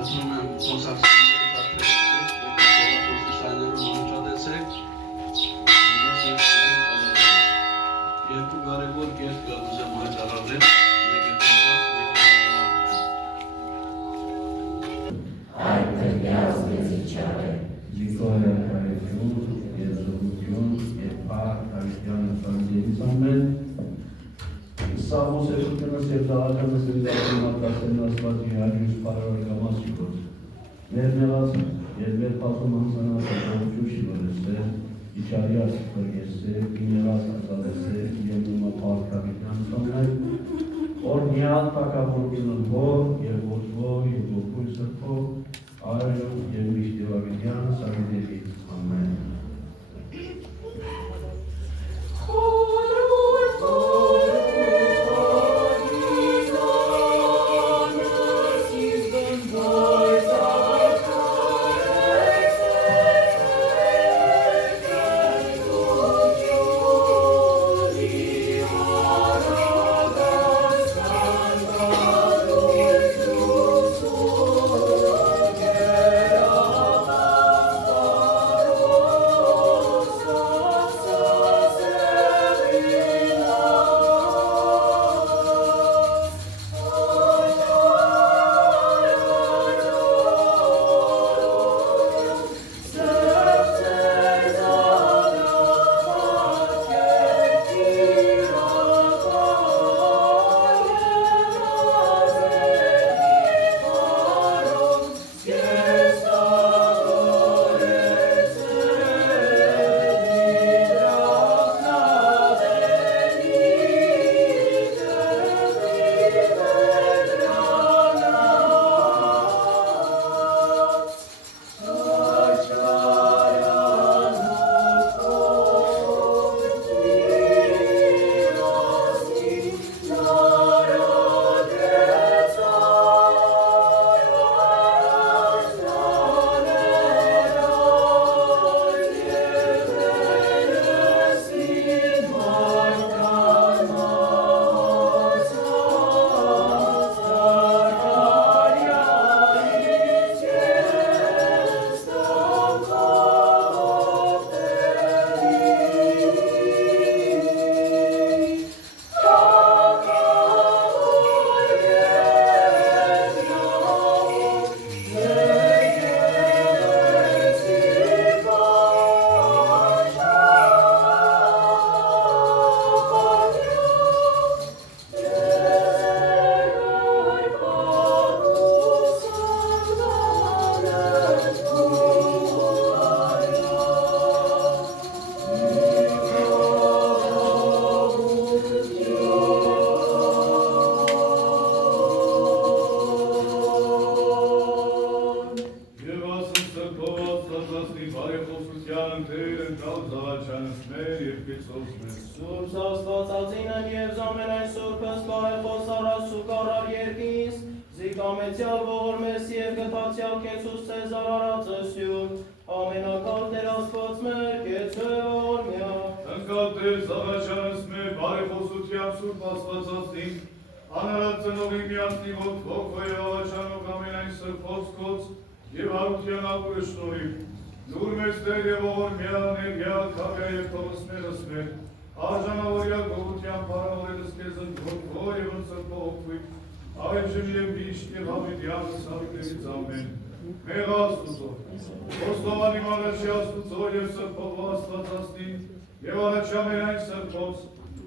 Խնդրում եմ խոսակցությունները դարձրեցեք, եկեք հեռախոսի սայլերում անջատեցեք, երկու կարևոր կետ կա ուզեմ հայտարարել, մեկը խնդրած, մեկը Այդ տղյաց մեզ իջավ է, Զիկոյը կարեջուն, եզրողություն, եփար, կարիքյան նշաններից ամեն, Սաղոս էշուտնս և դաղականս էլիզատին մատկասեն ասվածի հաջույս պարարակամասիկոց, մեր նեղաց և մեր պասում անցանած աջողջուշի վրսել, իչարի ասիք վրգեսել, իներաց ասալեսել, և նումա պարքավիթյան սամել, որ նիալ տակավորությունն հոր, և ոտվո, և ոտվույ սրպո, այժմ և միշտ եվավիդյան սավիդերից, ամեն։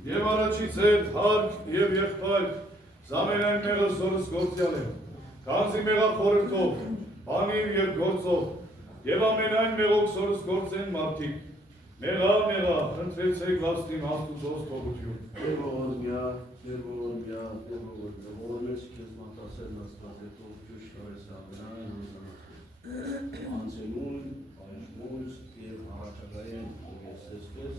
Եվ առաջից հետ հարկ և եղբայր, զամենայն մեղը զորս գործյալ եմ, քանզի մեղա խորհրդով, բանիր և գործով, և ամենայն մեղով զորս գործեն մարդիկ, մեղա, խնդրեցեք վաստին Աստուծոս թողություն։ Տեր ողորմյա, ողորմեց քեզ մատասել աստվածետով ջուշ կարես ամենայն հանձանացել, անցելուն, այժմույս և առաջագային ուղեսես քեզ,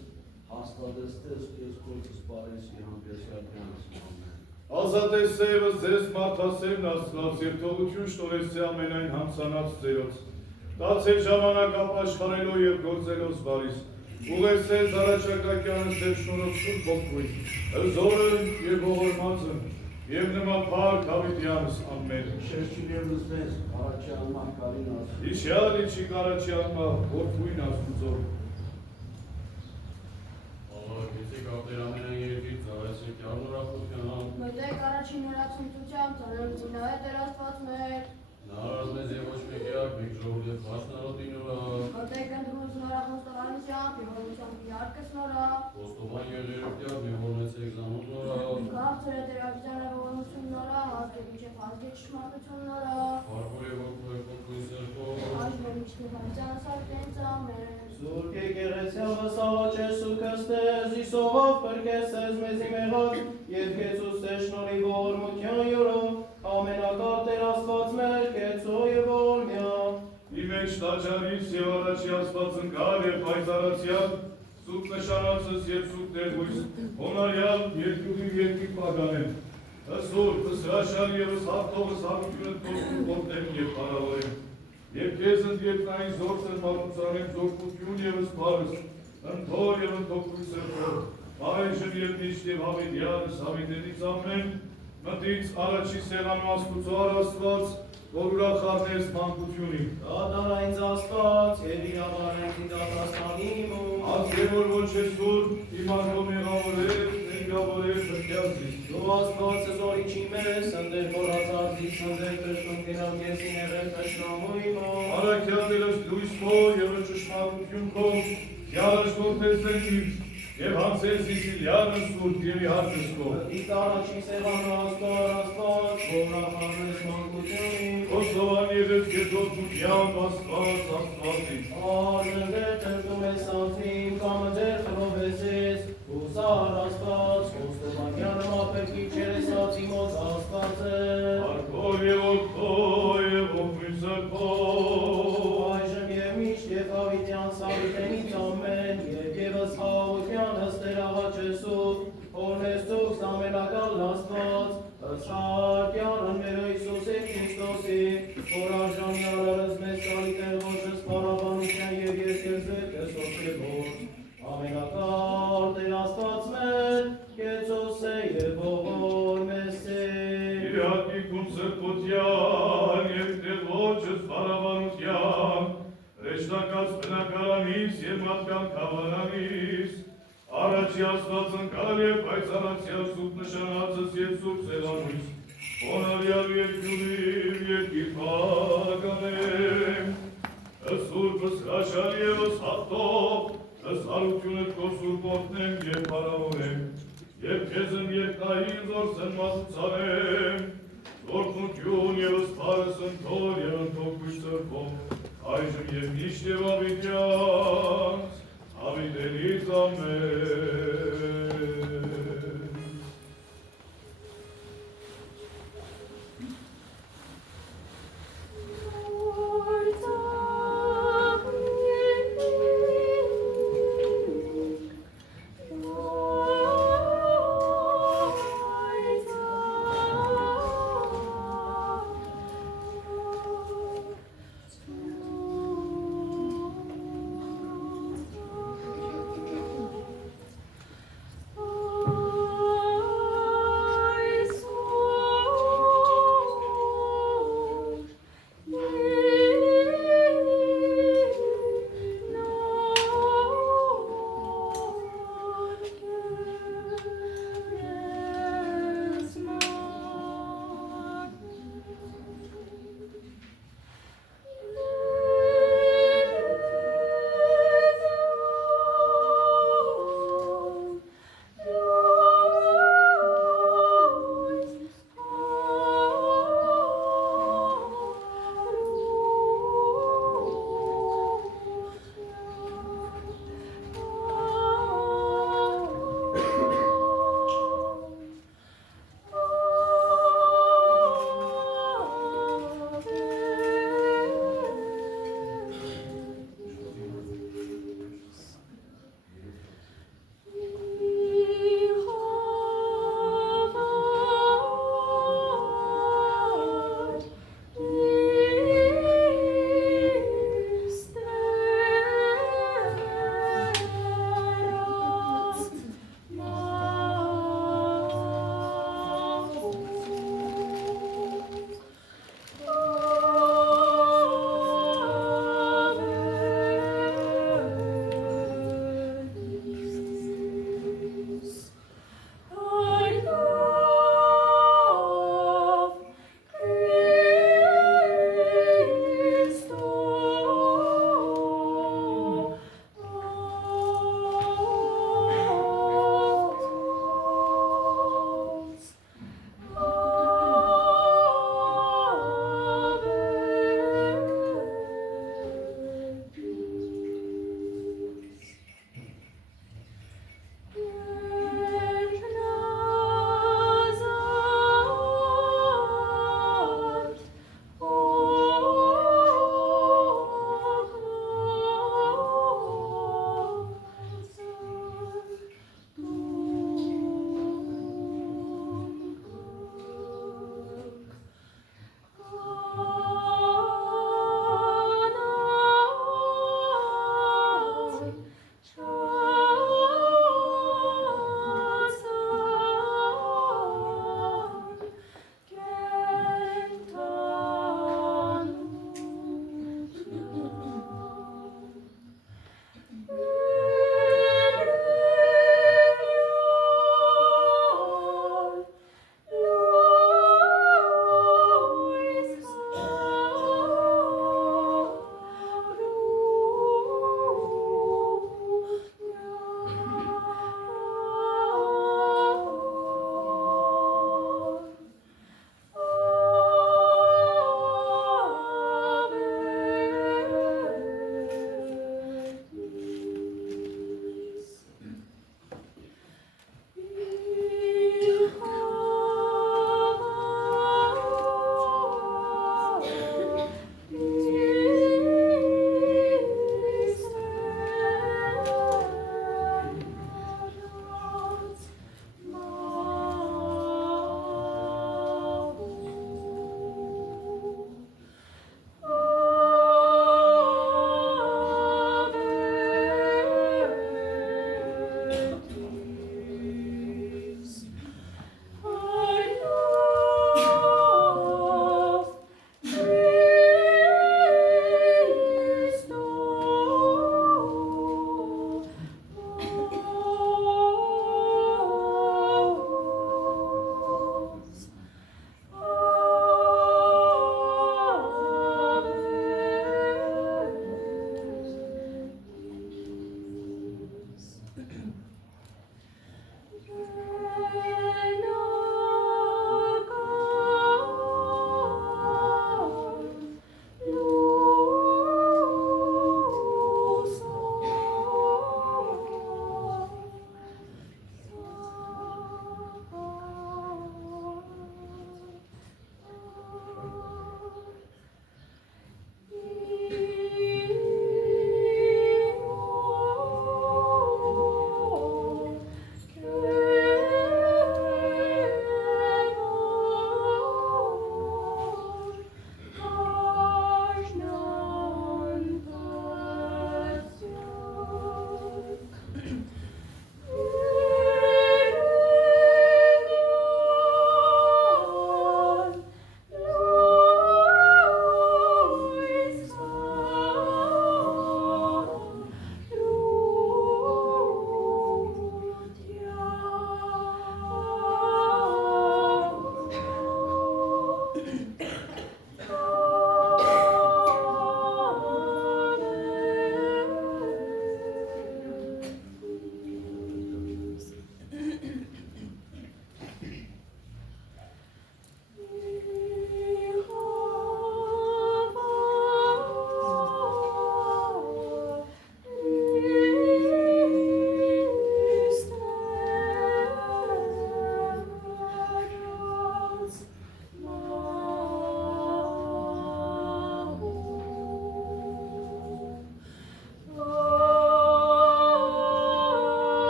հաստատեցտես քեզ կործս պարես իհամպեսյալյանս ամեն։ Ազատես սևս ձեզ մարդասևն աստված և թողություն շտորես ամենայն հանցանած ձերոց, տացել ժամանակ ապաշխարելով և գործելով զբարիս, ուղեսես առաջակակյանս ձեր շնորով շուտ բոքվույն, զորը և ողորմածը, Եվ նման փառք հավիտյանս ամեն։ Շեշտիներ լսես, առաջյան մահկարին ասում։ Իշյալ իչի կարաչյանմա, որդույն ասուծոր։ Ալարակիցի կապտեր ամենան երկիր ծավեցին կյան ուրախության։ Մտեք առաջին հրացունությամբ, ծանրում ծինավե Տեր Աստված մեր։ Նա արազմեց և ոչ մեկ երակ, մեկ ժողովուրդ և խաշնարոտին ուրախ։ Մտեք ընդրություն ուրախոստավանությամբ, և որմությամբ իարկս նորավ։ Ոստովան եղերոքյավ, և որմեցեք զանոն նորավ։ Քաղցր է Տերակիցյանը ողորմություն նորավ, ազգև մինչև ազգև ճշմարտություն նորավ։ Հարբոր և ոգու և ոգույն սրբով։ Այժմ միշտ հավիտյանը սարքենց ամեն։ Սուրբ եկեղեցյալը սավաճես ու կստես, իսովով պրկեսես մեզի մեղած, և կեցուս տե շնորի ողորմության յորով, ամենակալ Տեր Աստված մեր կեցո և ողորմյա։ Իմեջ տաճարից և առաջի Աստված ընկար և պայծառացյալ, սուրբ նշանացս և սուրբ դերգույս, հոնարյալ երկյուղի երկի պագանեն, սուրբ, հրաշար և հաղթողս հավիտյունըտ կոսում որդեմ և պարավորեմ, և կեզ ընդերտնային զորսն մարուցանեմ զորքություն և սպարս, ընթոր և ընթոքույս սրբով, այժմ և միշտ և հավիտյանս հավիտենից ամեն, մտից առաջի սեղանում աստուծո Աստված, որ ուրախարնես մանկությունի։ Կատարայինց Աստված, և իրավարենքի դատաստանիմ ու Ազգե որ ոչ է սուրբ, իմանքո մեղավորեր, նենգավորեր բրկյազից։ Դու Աստված զորիչի մեզ, սնդեր խորացարձի, սնդեր կշնում կենամ կեսին եղել կշնամույն ու Արաքյալ դերս լույս քո և ճշմարտություն քո, քյալս որդեսենքից, և հանցես Սիսիլիանը սուրբ և իհարկես քո։ Ից առաջի սեղանը Աստված, որ ախարնես մանկությունի Ոստովան եղես կետոքության Աստվածից։ Արժն դեր տրտում ես անձին, կամը դեր խրովեսես, ուսար Աստված, ոստովանյանը մապերքի չերեսացի մոտ Աստված է։ Արքոր և ոգքո և ոգույն սրբով, Այժմ և միշտ և հավիտյան սավիտենից ամեն, և ևս հավությանս Տեր աղաչեսուկ, օրնես դուքս ամենակալ Աստված, ըսհարկյանն մեր Հիսուսի Քրիստոսի, որ արժանյալըրս մեզ կալիտեր ոչս պարաբանության և երկերձեր կեսոքևոր, ամենակալ Տեր Աստված մեր, կեցոս է և ողորմես է։ Իհատիկում սրբության և տեղ ոչս պարաբանության, ռեշտակած բնակարանից և մատկան կավարանից, առաջի Աստված ընկալ և պայծառացյալ սուրբ նշանածս և սուրբ սեղանույս, հոնարյալ երկյուղի երկիր պագանեմ, սուրբս հրաշար ևս հաղթող, հարությունըտ քո սուրբ որդնեմ և պարավորեմ, և քեզն երկնային զորսն մատուցանեմ, զորքնություն և սպարս ընթոր և ընթոքույս սրբով, այժմ և միշտ և հավիտյանս, հավիտենից ամեն։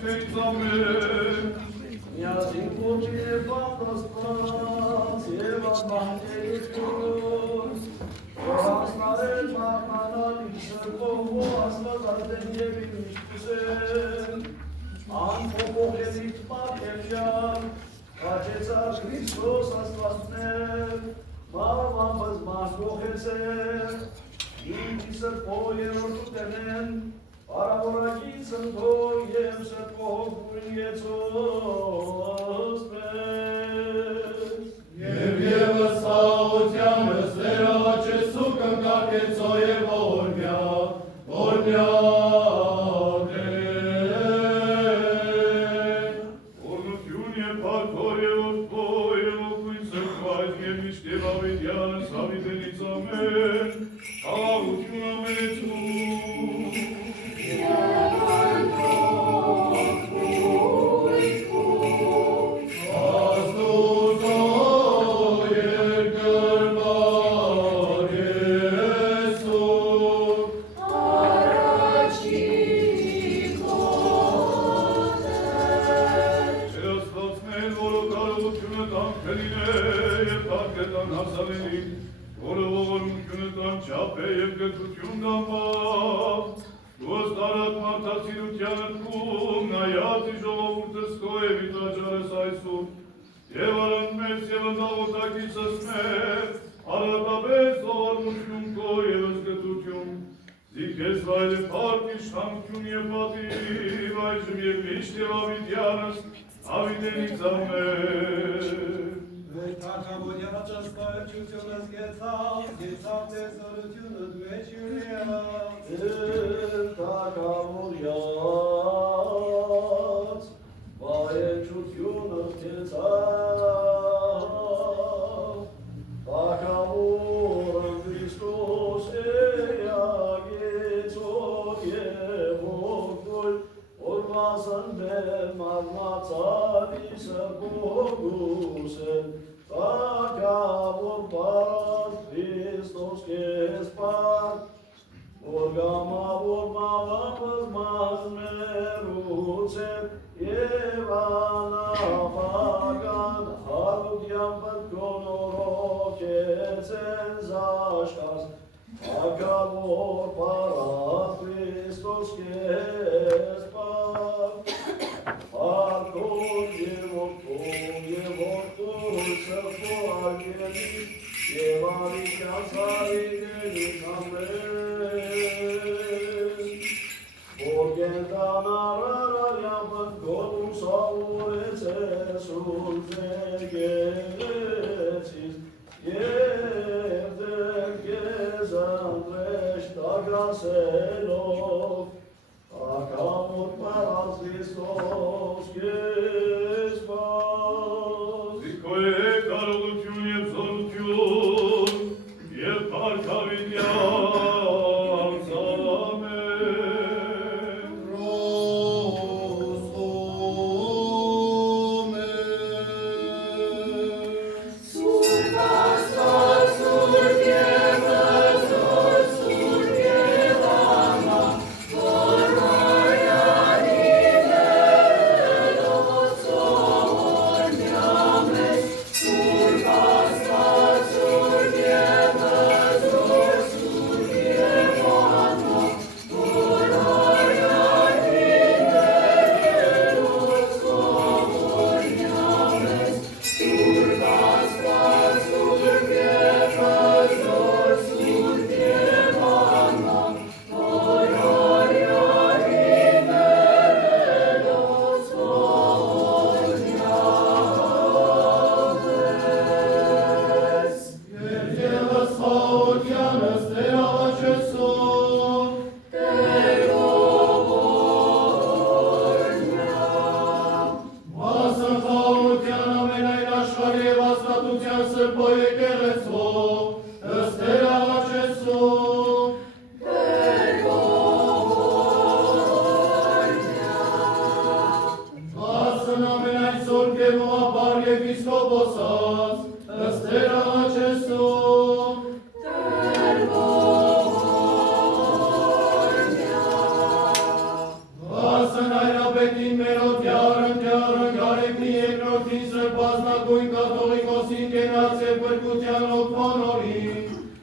հավիտենից ամեն Միասին ողջի և պատասպած և ապահտերություն, որ հասնարել մահմանալի սրկով ու աստվածատեն և իմիշտուսեն, անփոփոխելի պատերյան, հաճեցար Քրիստոս աստվածներ, մարմամыз մասգողեցեր, ինքի սրպով երորդու տենեն, Paravorakin sânto iem să poguliețos pes. Jevjeva sauția măsera ce sucă ca chețoie vormea de. Ornutiune parcorie orcoie locui să faci mișteva vediană sa videnița mea, autiuna menețu.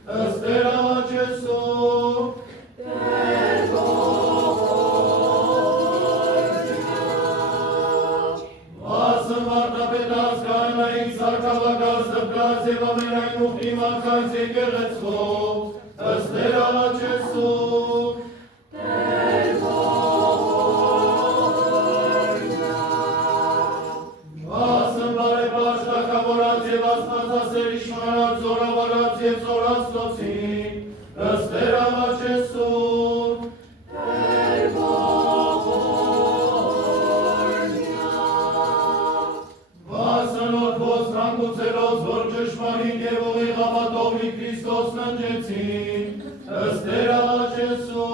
ըստ Տեր աղաչ Եսու, Վասն վարդապետած կանային սարկավագած դպկած և ամենայն ուխտի մաքրած եկեղեցվով, ըստ Տեր աղաչ Եսու, Վասն բարեպաշտ թագավորած և աստվածասեր իշխանած զորավարած և զորաստոցին, ըստ Տեր աղաչ Եսու, Վասն ոտքոց թանկուցելոց, որ ճշմարիտ և ուղիղ հավատողի Քրիստոսն ընջեցին, ըստ Տեր աղաչ Եսու,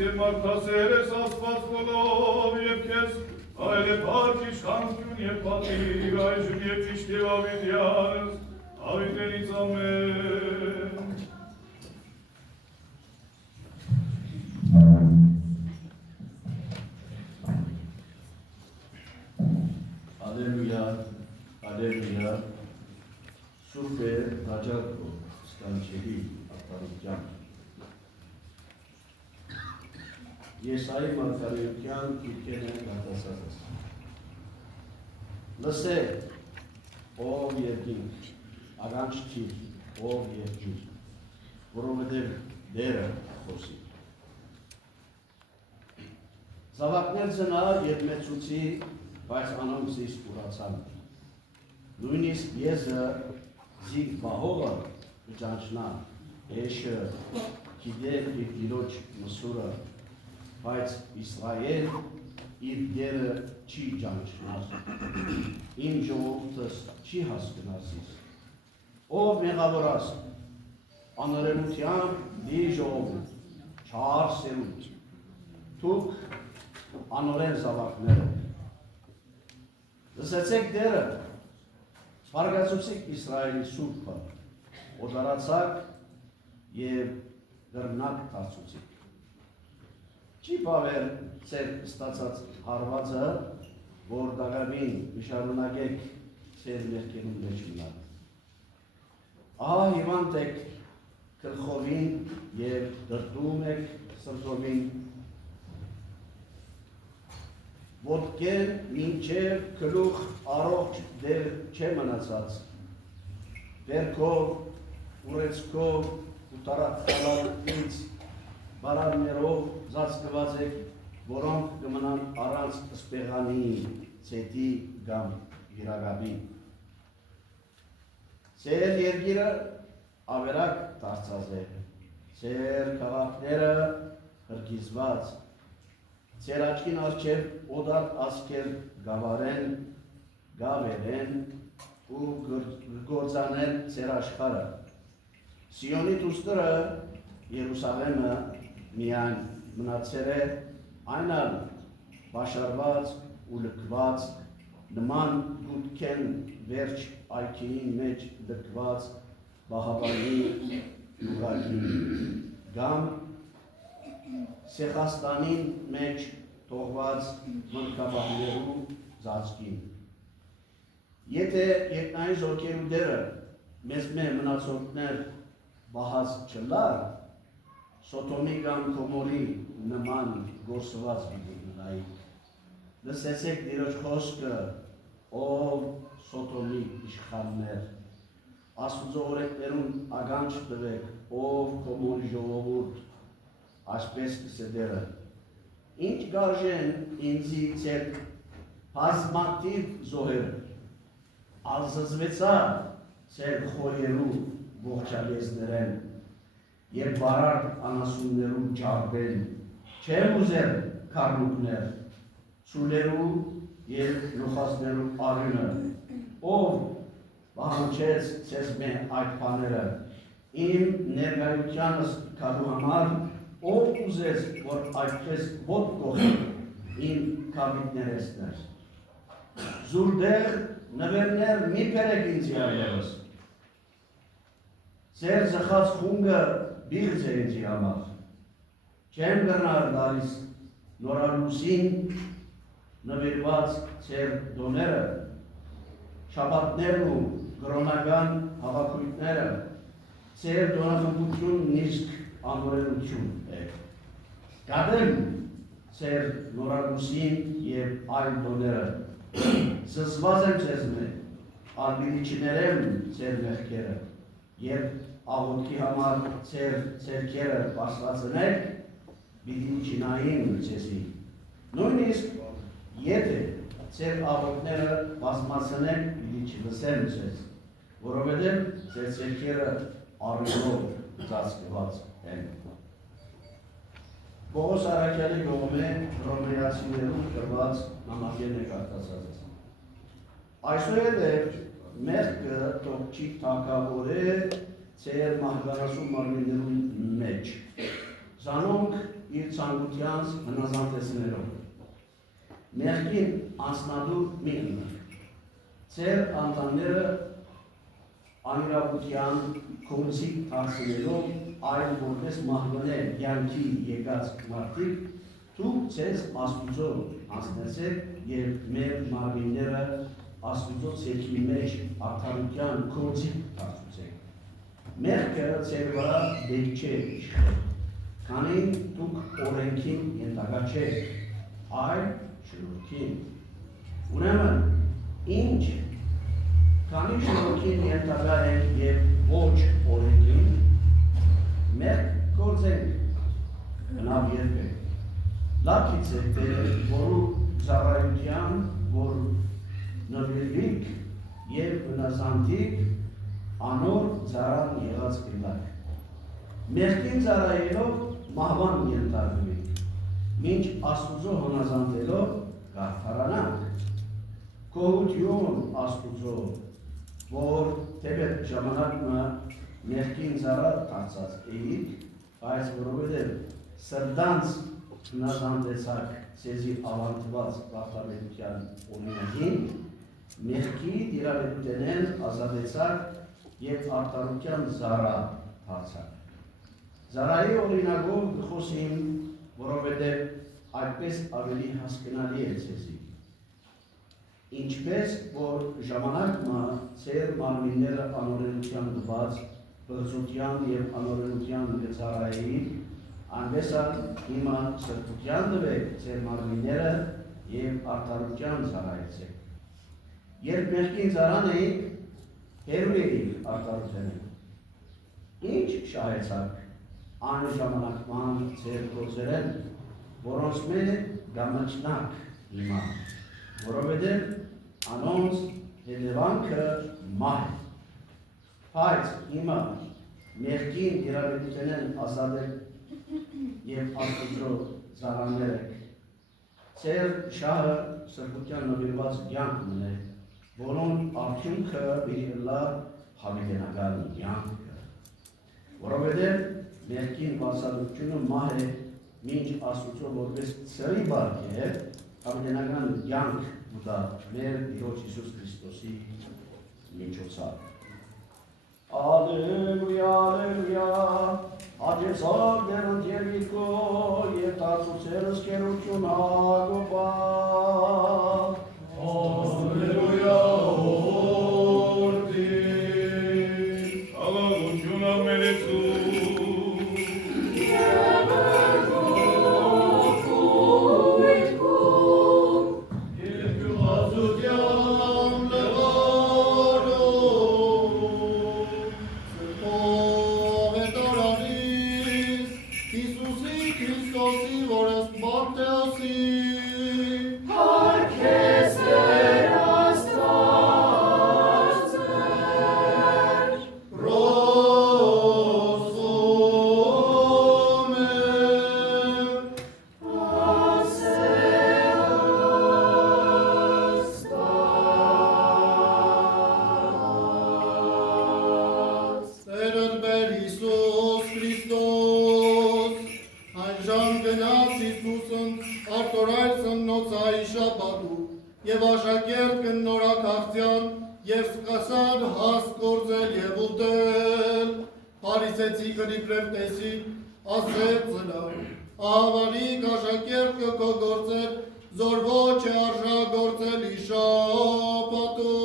Եվ մարդասեր ես աստված բոլով և կեզ այլ է պարկ իշխանություն և պատիր այժմ և ճիշտ և ավիդյանս ավիդենից ամեն Ալելույա, ալելույա, սուրբ է հաջարդո սկանչելի ապարության Եսայի մարգարեության գիրքեն են գարտասածս Լսե, ով երկինք, ագանչ չիր, ով երկիր, որովհետև դերը խոսի Զավակներ ծնա և մեծուցի, բայց անոնցիս ուրացան Նույնիսկ եզը զիգ բահողը վճանչնա, էշը կիդեր իր դիրոջ մսուրը Բայց Իսրայել իր դերը չի ճանչնար, իմ ժողովուրդս չի հասկնացիս, ով մեղավորաս, անօրենությամբ դի ժողովուրդ, չար սերունդ, թուք անօրեն զավակները, լսեցեք դերը, բարգացուցիկ Իսրայելի սուրբը, օդարացակ և գրնակ դարձուցիկ Չի բավեր ծեր ստացած հարվածը, որ դագավին վիշարունակեք ծեր ներքերում մեջ մնալ։ Ահա հիվանդ եք կրխովին և դրդում եք սրտովին, ոտքեր մինչև գլուխ առողջ դեր չէ մնացած, բերքով, ուրեցքով ու տարածքալից բարարներով զացկված եք, որոնք կմնան առանց սպեղանի, ցետի կամ վիրագաբի։ Ձեր երկիրը ավերակ դարձած է, ձեր քաղաքները հրկիզված, ձեր աչքին առջև օդար ասկեր գավարեն, գավերեն ու գործանեն ձեր աշխարհը։ Սիոնի դուստրը Երուսաղեմը միայն մնացել է այն ալ բաշարված ու լքված նման դուտքեն վերջ այքին մեջ լքված բահաբանի յուղակին կամ Սեխաստանին մեջ թողված մնկաբահներու զածկին Եթե երկնային զորքերու դերը մեզ մնացորդներ բահած չլար Սոտոմի կամ Գոմորի նման գործված բիդի Լսեցեք դիրոջ խոսքը, ով Սոտոմի իշխաններ, Աստուծո օրենքներուն ագանջ տվեք, ով Գոմորի ժողովուրդ, այսպես կսեդերը, ինչ գարժեն ինձի ձեր բազմակտիվ զոհերը, ազզվեցա ձեր խորերու ողջալեզներեն, Եվ բարար անասուններու ճարբեն, չեմ ուզել կարնուկներ, սուլերու և լուխասներու արյունը, ով պահանջեց ձեզ մեն այդ բաները, իմ ներկայությանս կալու համար ով ուզեց, որ այդպես ոտք կողի իմ կապիտներեսներ։ Զուրդեղ նվերներ մի պերեք ինձ այլևս։ Ձեր զխած խունգը բիղձ է ինձի համար։ Չեմ գնար դալիս նորալուսին նվիրված ձեր դոները, շաբաթներն ու կրոնական հավաքույթները, ձեր դոնախմբությունն իսկ անորենություն է։ Գադեմ ձեր նորալուսին և այլ դոները, զզված եմ ձեզ մե, ալբիլիչիներեմ ձեր մեղքերը, և աղոտքի համար ձեր ձերքերը պասվածնեք, բիդի չինային ձեզի։ Նույնիսկ եթե ձեր աղոտները բազմացնեք, բիդի չլսեմ ձեզ, որովհետև ձեր ձերքերը առնելով ծածկված են։ Պողոս Արաքյալի կողմէ հռոմեացիներուն կրված նամակերն է կարդացած։ Այսուհետև մեղքը թող չի թագավորե ձեր մահկանացու մարմիններուն մեջ, զանոնք իր ցանկությանց հնազանդեցնելով։ Մեղքին անցնալու մի ունենք։ Ձեր անդամները անիրավության կոնցիկ թարսնելով, այլ որպես մահկաներ յանքի եկած մարդիկ, դուք ձեզ Աստուծո անցնեցեք և մեր մարմինները Աստուծո ցերքի մեջ արդարության կոնցիկ թարսուցեք։ Մեղքը ձեր վրա դեպ չէ իշխել, քանի դուք օրենքին ենթակա չեք, այլ շնորհքին։ Ուրեմն, ինչ, քանի շնորհքին ենթակա ենք և ոչ օրենքին, մեղք գործենք, հնավ երբեք։ Լավ եք, որու ծառայության, որ նվիրվիկ և հնազանդիկ անոր ծառան եղած կլակ։ Մեղքին ծառայելով մահվան ենթարկվիկ, մինչ Աստուծո հնազանդելով կարդարանանք։ Գոհություն Աստուծո, որ թեպետ ժամանակը մեղքին ծառա դարձած էիք, բայց որովհետև սրտանց հնազանդեցաք ձեզի ավարտված գաղթարության օրինակին, մեղքի դիրավետութենեն ազատեցաք և արդարության զառա դարձաք։ Զառայի օրինակով կխոսին, որովհետև այդպես ավելի հասկանալի է ձեզի։ Ինչպես որ ժամանակը ձեր մարմինները անօրենության տված, բղծության և անօրենության գծառայի, անվեսան հիմա սրտության տվեք ձեր մարմինները և արդարության ծառայեցեք։ Երբ մեղքին ծառան էիք, հերու էիք արդարութենը։ Ինչ շահեցաք այն ժամանակման ձեր գործերեն, որոնց մե գամաչնակ հիմա, որովհետև անոնց հետևանքը մահ է։ Բայց հիմա մեղքին դիրավետութենեն ազատեք և Աստուծո ծառաներ եք։ Ձեր շահը սրբության նվիրված կյանք մնե, որոնց արդյունքը պիտի լա հավիտենական կյանքը։ Որովհետև մեղքին վարձատրությունը մահ է, մինչ Աստուծո որպես ծրի բարգ է, հավիտենական կյանք ուտա մեր Տիրոջ Հիսուս Քրիստոսի միջոցով։ Ալելույա, ալելույա, աջեցակ դերոց երգիքո, և տացուցերս կերություն ագոպա։ Ալելույա, օրդի, աղաղություն ամենեցու։ Հիսուսի Քրիստոսի, որ ես բապտեսի, Քրիստոսն արտորայցն նոցայի շաբաթու եւ աշակերտ կնորակաղթյան եւ սկսան հաս գործել եւ ուտել Փարիսեցի կրիպրեվտեսի ասեց նրան ավարիկ աշակերտ կո գործել զոր ոչ է արժա գործելի շաբաթու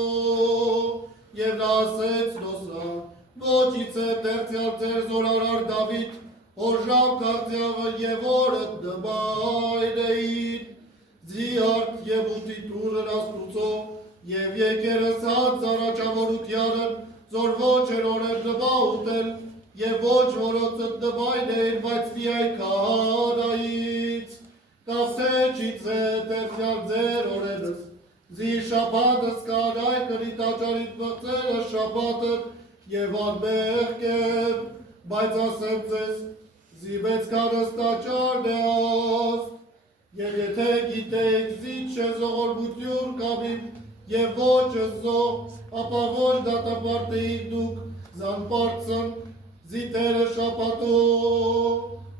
եւ նա ասեց նոսա ոչից է դերձյալ ձեր զորարար Դավիթ Հորժավ կարծյավը և օրըտ դբայրեին, ձիարդ և ուտի տուրըր աստուծո, և եկերս հատ զարաչավորությանն, զոր ոչ էր օրեր դբա ուտել, և ոչ որոցըտ դբայրեին, բայց միայ կահանայից, կավթեչից է տերցյալ ձեր օրերս, զի շաբատս կանայ կրիտաճարիտ մղծելը շաբատըտ և անմեղ կեմ, բայց ասեմ ձեզ, Զիբեց կարստաճարն է աստ, և եթե գիտեք զիչ է զողորմություն կամիմ, և ոչ է զող, ապա ոչ դատապարտեիք դուք զանպարծն, զիտերը շապատո,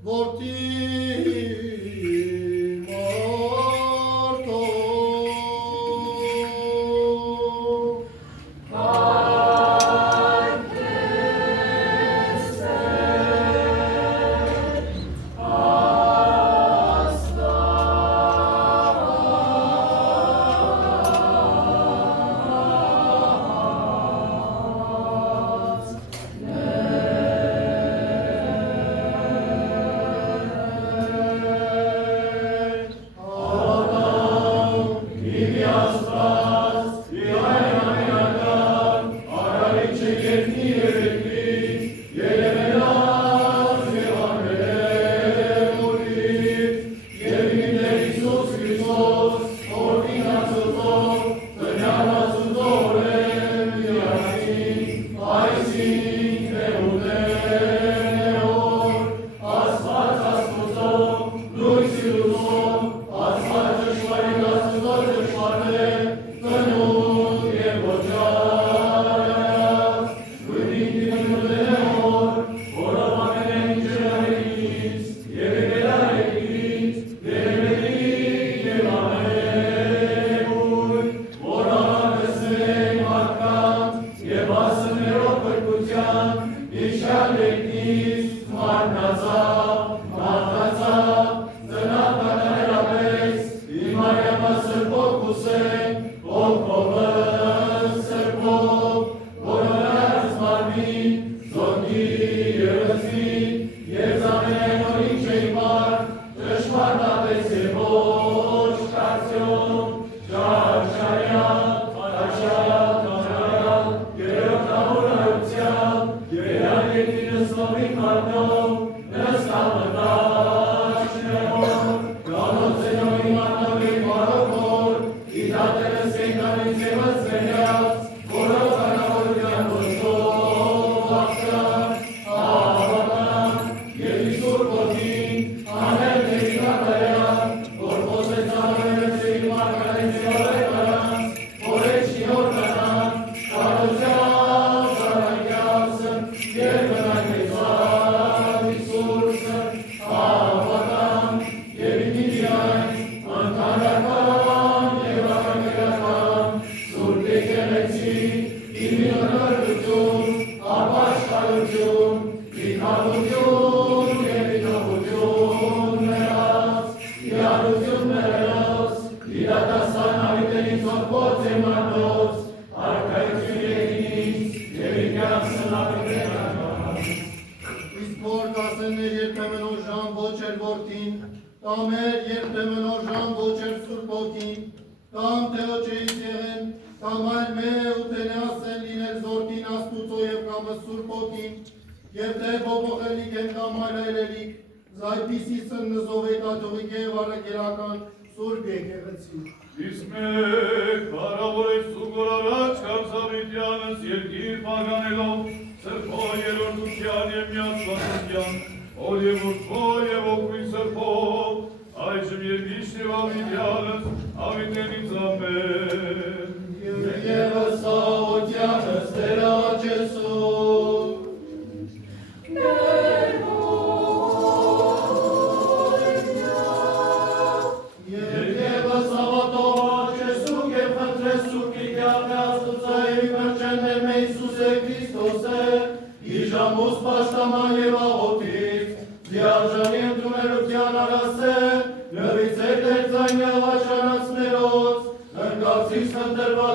որդի մարդո։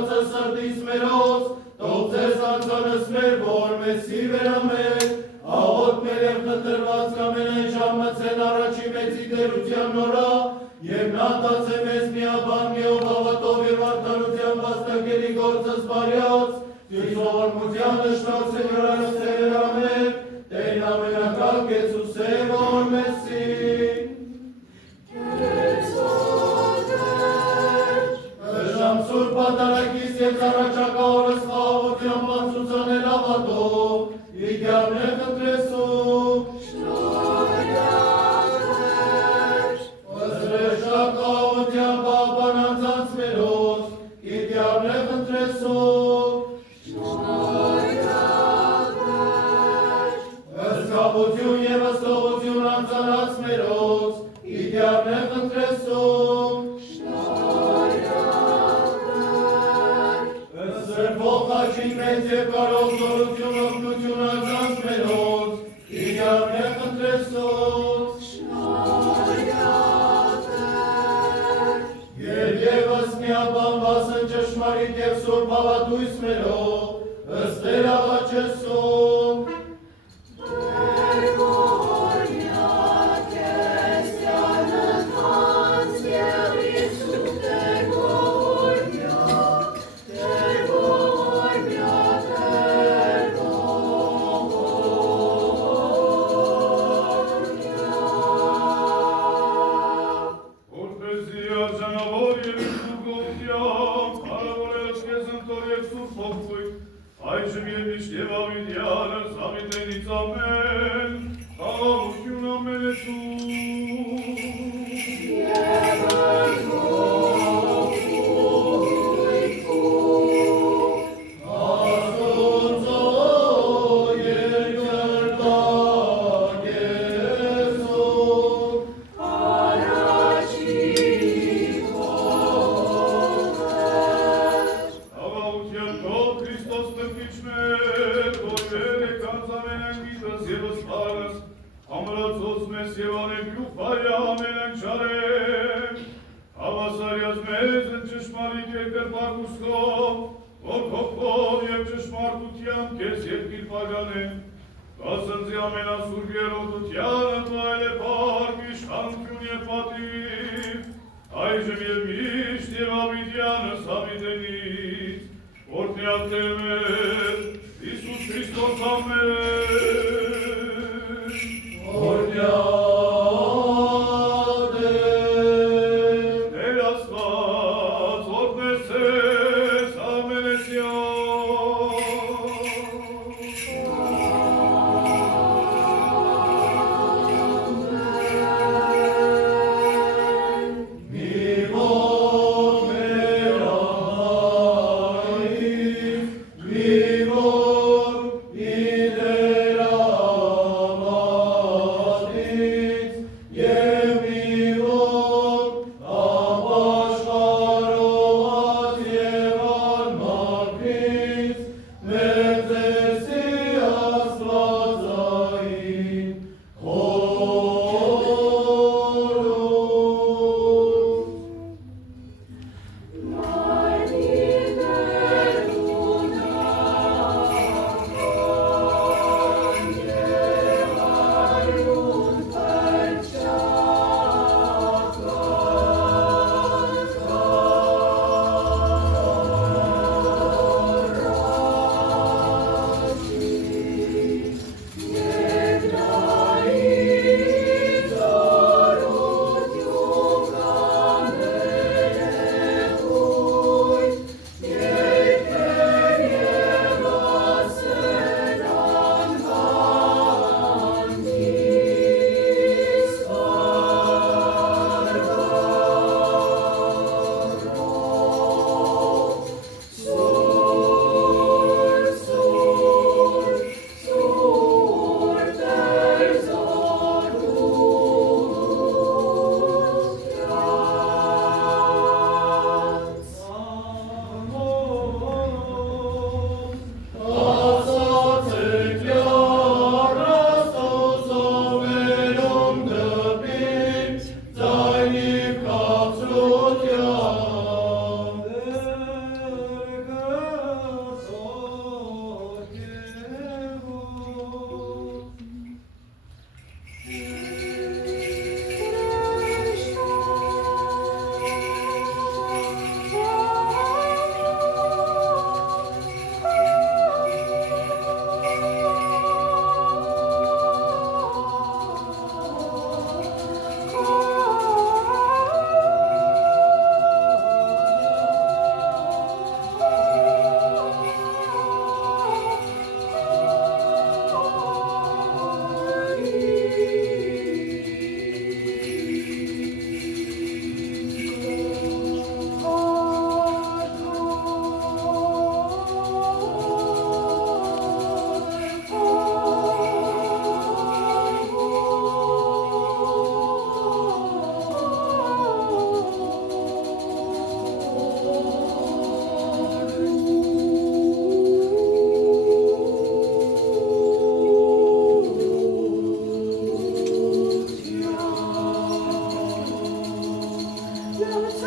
կոչվածը սրտիս մերոց, թող ձեզ անձանս մեր, որ մեզի վերամեր, աղոթներ և խտրված կամենայն ժամացեն առաջի մեծի դերության նորա, և նա տաց է մեզ միաբան միով հավատով և արդարության վաստակելի գործս բարյաց, Հիսորմությանը շնորհ Սենյորս վերամեր, Տեր ամենակալ Գեցուսե որ մեզի Շամսուր պատարակիս և ծառաչակա օրս խաղաղության բացուցանել ավատով, իգյարներ խնդրեսում, ըսրեշակաղության բաղբան անձանց մերոց, իգյարներ խնդրեսում, ըսկապություն և ըստողություն անձանած մերոց, իգյարներ խնդրեսում, Սրբոխաչին մեծ և կարող զորություն օգնություն անձանց մերոց, իգյարներ խնդրեսով, և ևս միաբան վասն ճշմարիտ և սուրբ հավատույց մերով, ըստ Տեր աղաչեսով, Այժմ և միշտ և ավիդյանը սամիտենից ամեն, խաղաղություն ամենեցում։ Ասնձի ամենասուրբ երոտությանը տայել է պարկ իշխանություն և պատիվ, այժմ և միշտ և ավիդյանս ավիդենից, որթյատել մեր Իսուս Քրիստոս ամեն, որթյատել, Տեր Աստված, որպես ես ամենեսյան, Vivo, idere Ea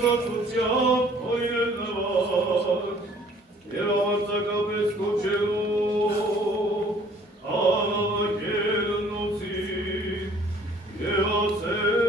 Աստվածությամբ հոյնել նվակ, և ամարձակապես կոչելով, հավաքել նոցին և ացել։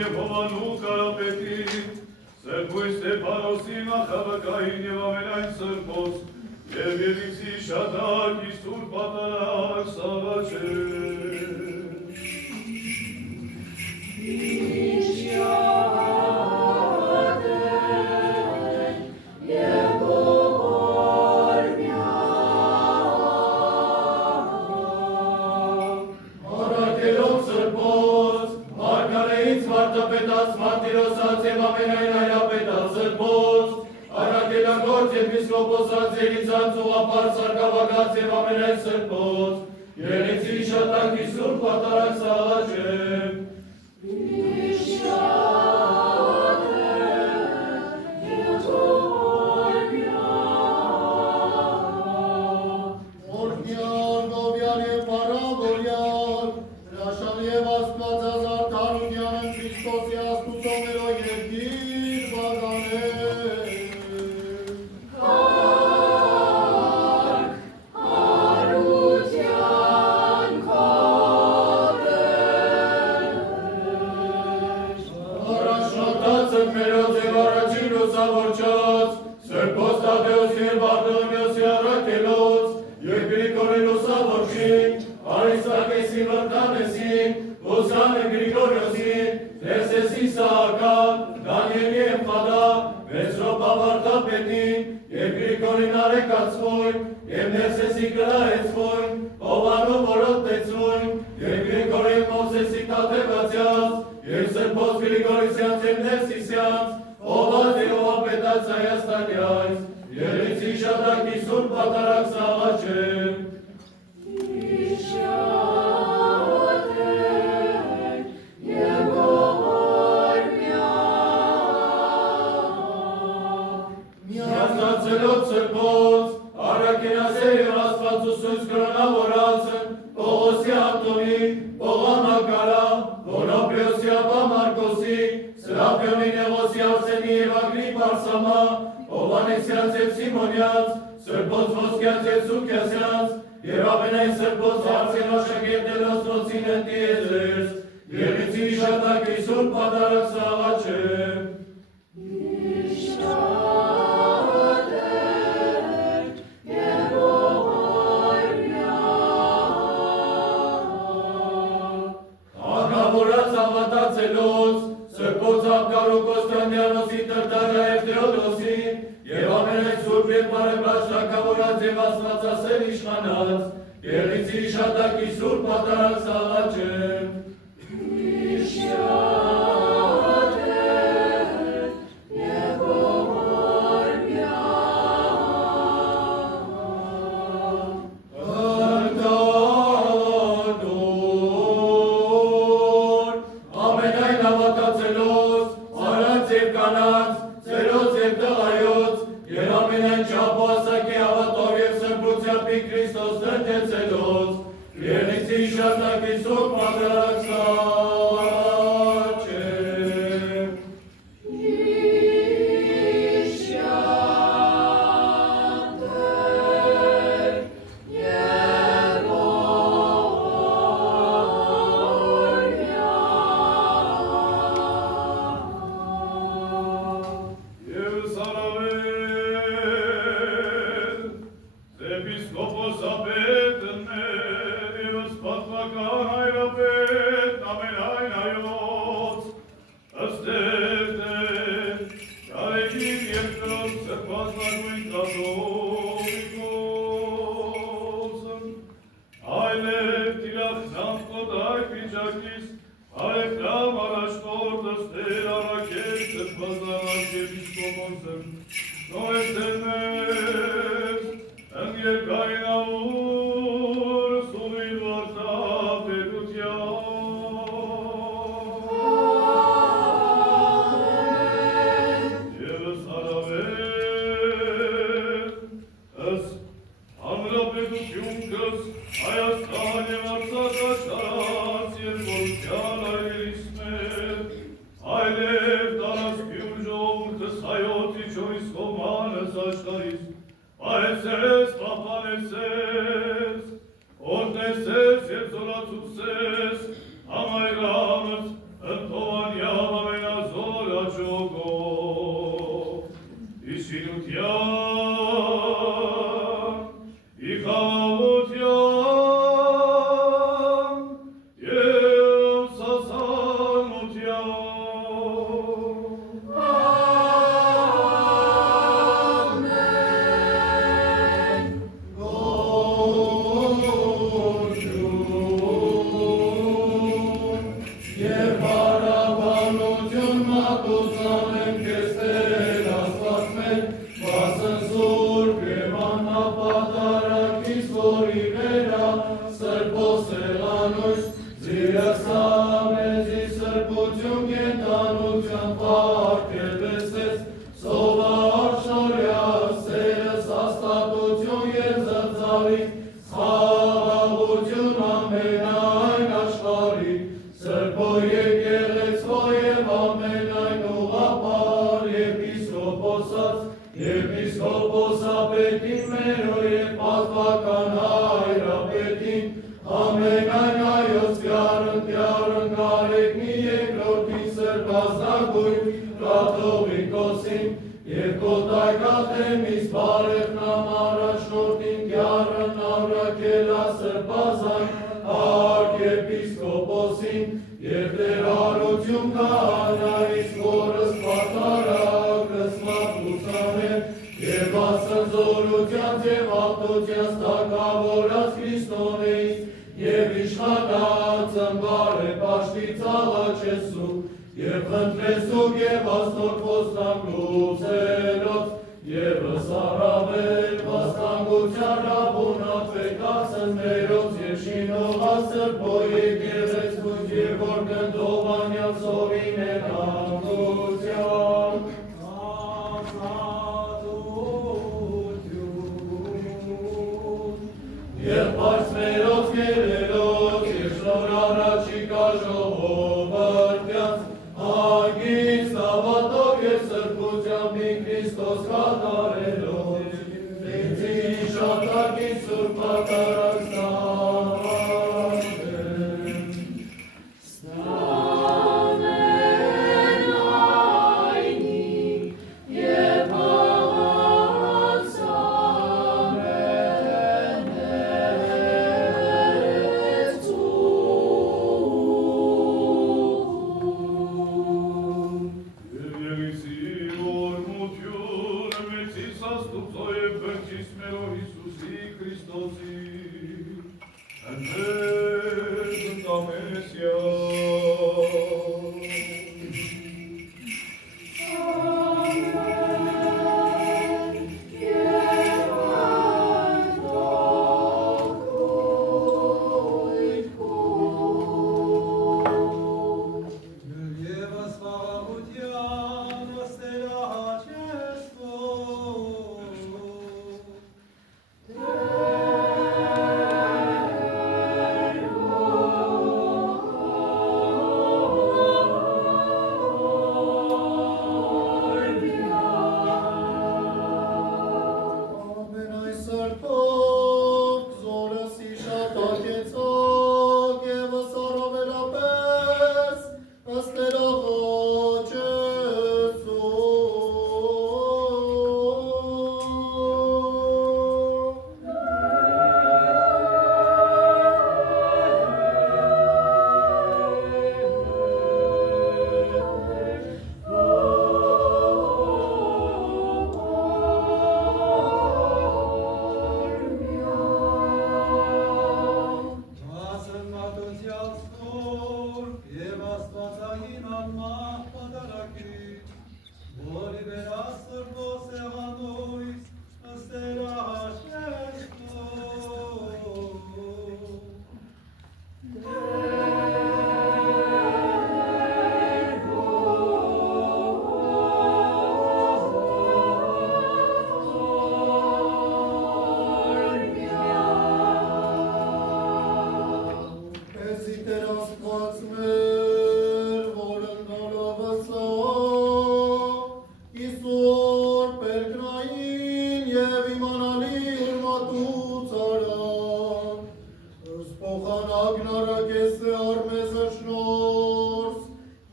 և Հովանու Կարապետին, Սրբույն Ստեփանոսի նախավկային և ամենայն սրբոց, և Ելիցի Շադակի սուրբ պատարակ Սաղաչել։ Վարտապետած Մարտիրոսած և ամենայն հայրապետած սրբոց, Արաքելագործ եպիսկոպոսած Երիցած ուղապար սարկավագած և ամենայն սրբոց, Ելիցի շատակի սուրբ պատարակ Սաղաչել։ Օրհնյալ, Գովյան և Պարավորյալ, հրաշալ և Աստվածազար Թարունյանն Քրիստոսի Աստուծոմերո երկիր բաղանել։ Առաջնորդածը մերոց և առաջին լուսավորչած, Սրբոց Տադեոսի և Բարտոլոմեոսի առաքելոց, և Գրիգորի լուսավորչին, Արիստակեսի Վրտանեսին, Լուսանը Գրիգորիոսին, Ներսեսի Սահական, Դանիելի Էմփադա, Մեծրոպա Վարդապետին, և Գրիգորին Արեկացվոյն, և Ներսեսի Կրահեցվոյն, Հովանու Որոտեցվոյն, և Գրիգորի Մովսեսի Տատևացյաց, և Սրբոց Գրիգորիսյանց և Ներսիսյանց, Հովաց և Հովապետած Հայաստանյայց, Ելիցի շատակի սուրբ պատարակ Սաղաչել։ Միացնացելով սրբոց, առաքելասեր և աստվածուսույց կրոնավորածն, Պողոսի Անտոնի, Պողա Մակարա, Որոպիոսի ապա Մարկոսի, Սրափիոնի Նեղոսի Արսենի և Ագրիպ Արսամա, Հովանեսյանց և Սիմոնյանց, Սրբոց Ոսկյանց և Սուքյասյանց, և ամենայն սրբոց Արսեն աշակերտելոց Ոսին Ընտիեզերս, Ելիցի շատակի սուրբ պատարակ Սաղաչել։ Աղավորած ավատացելոց, Սրբոց Աբգարու Կոստանդյանոսի տրտարը և Թեոդոսի, և ամենայն սուրբ և բարեբաց շակավորած և աստվածասեր իշխանած, Ելիցի շատակի սուրբ պատարակ Սաղաչել։ Ամենայն հավատացելոց, արած և կանանց, ծերոց և տղայոց, և ամենայն չափոասակի հավատով և սրբությամբ Քրիստոս տնտեցելոց, Ելիցի շատակի սուրբ պատարակ Սաղաչել։ Հայ սերես, պապանեսես, կենտանության պարգևեցես, սովար շորյաս սերս հաստատություն և զրձալի, խաղաղություն ամենայն աշխարհի, սրբո եկեղեցվո և ամենայն ուղղափառ եպիսկոպոսապետին մերո և պատվական հայրապետին, ամենայն հայոց կյարն կարեկնի երկրորդին սրբազնագույն կաթողիկոսին և կոտայքաթեմիս բարեխնամ առաջնորդին կյարն ավրակելա սրբազան արքեպիսկոպոսին և Տեր հարություն քահանայից որս պատարակս մատուցանել և ասնձորությանց և հաղթությանց թագավորած Քրիստոնեից և իշխանած բարեպաշտի ծաղաչեսու և խնդրեսուկ և ասնոք ոստանգուցելոց Եվս առավել վաստանգության ռաբունատվեկացններոց և շինողասրբո եկեղեցուց և որ կնդողանյան սովին է կանգության և պարսմերոց գերերոց և շնոր առաջիկա ժողովրդյանց հանգիստ հավատով և սրբությամբ ի Քրիստոս կատարելով Դեցին շատակին սուրբ պատարակ ստանձեն Ստանեն այնի և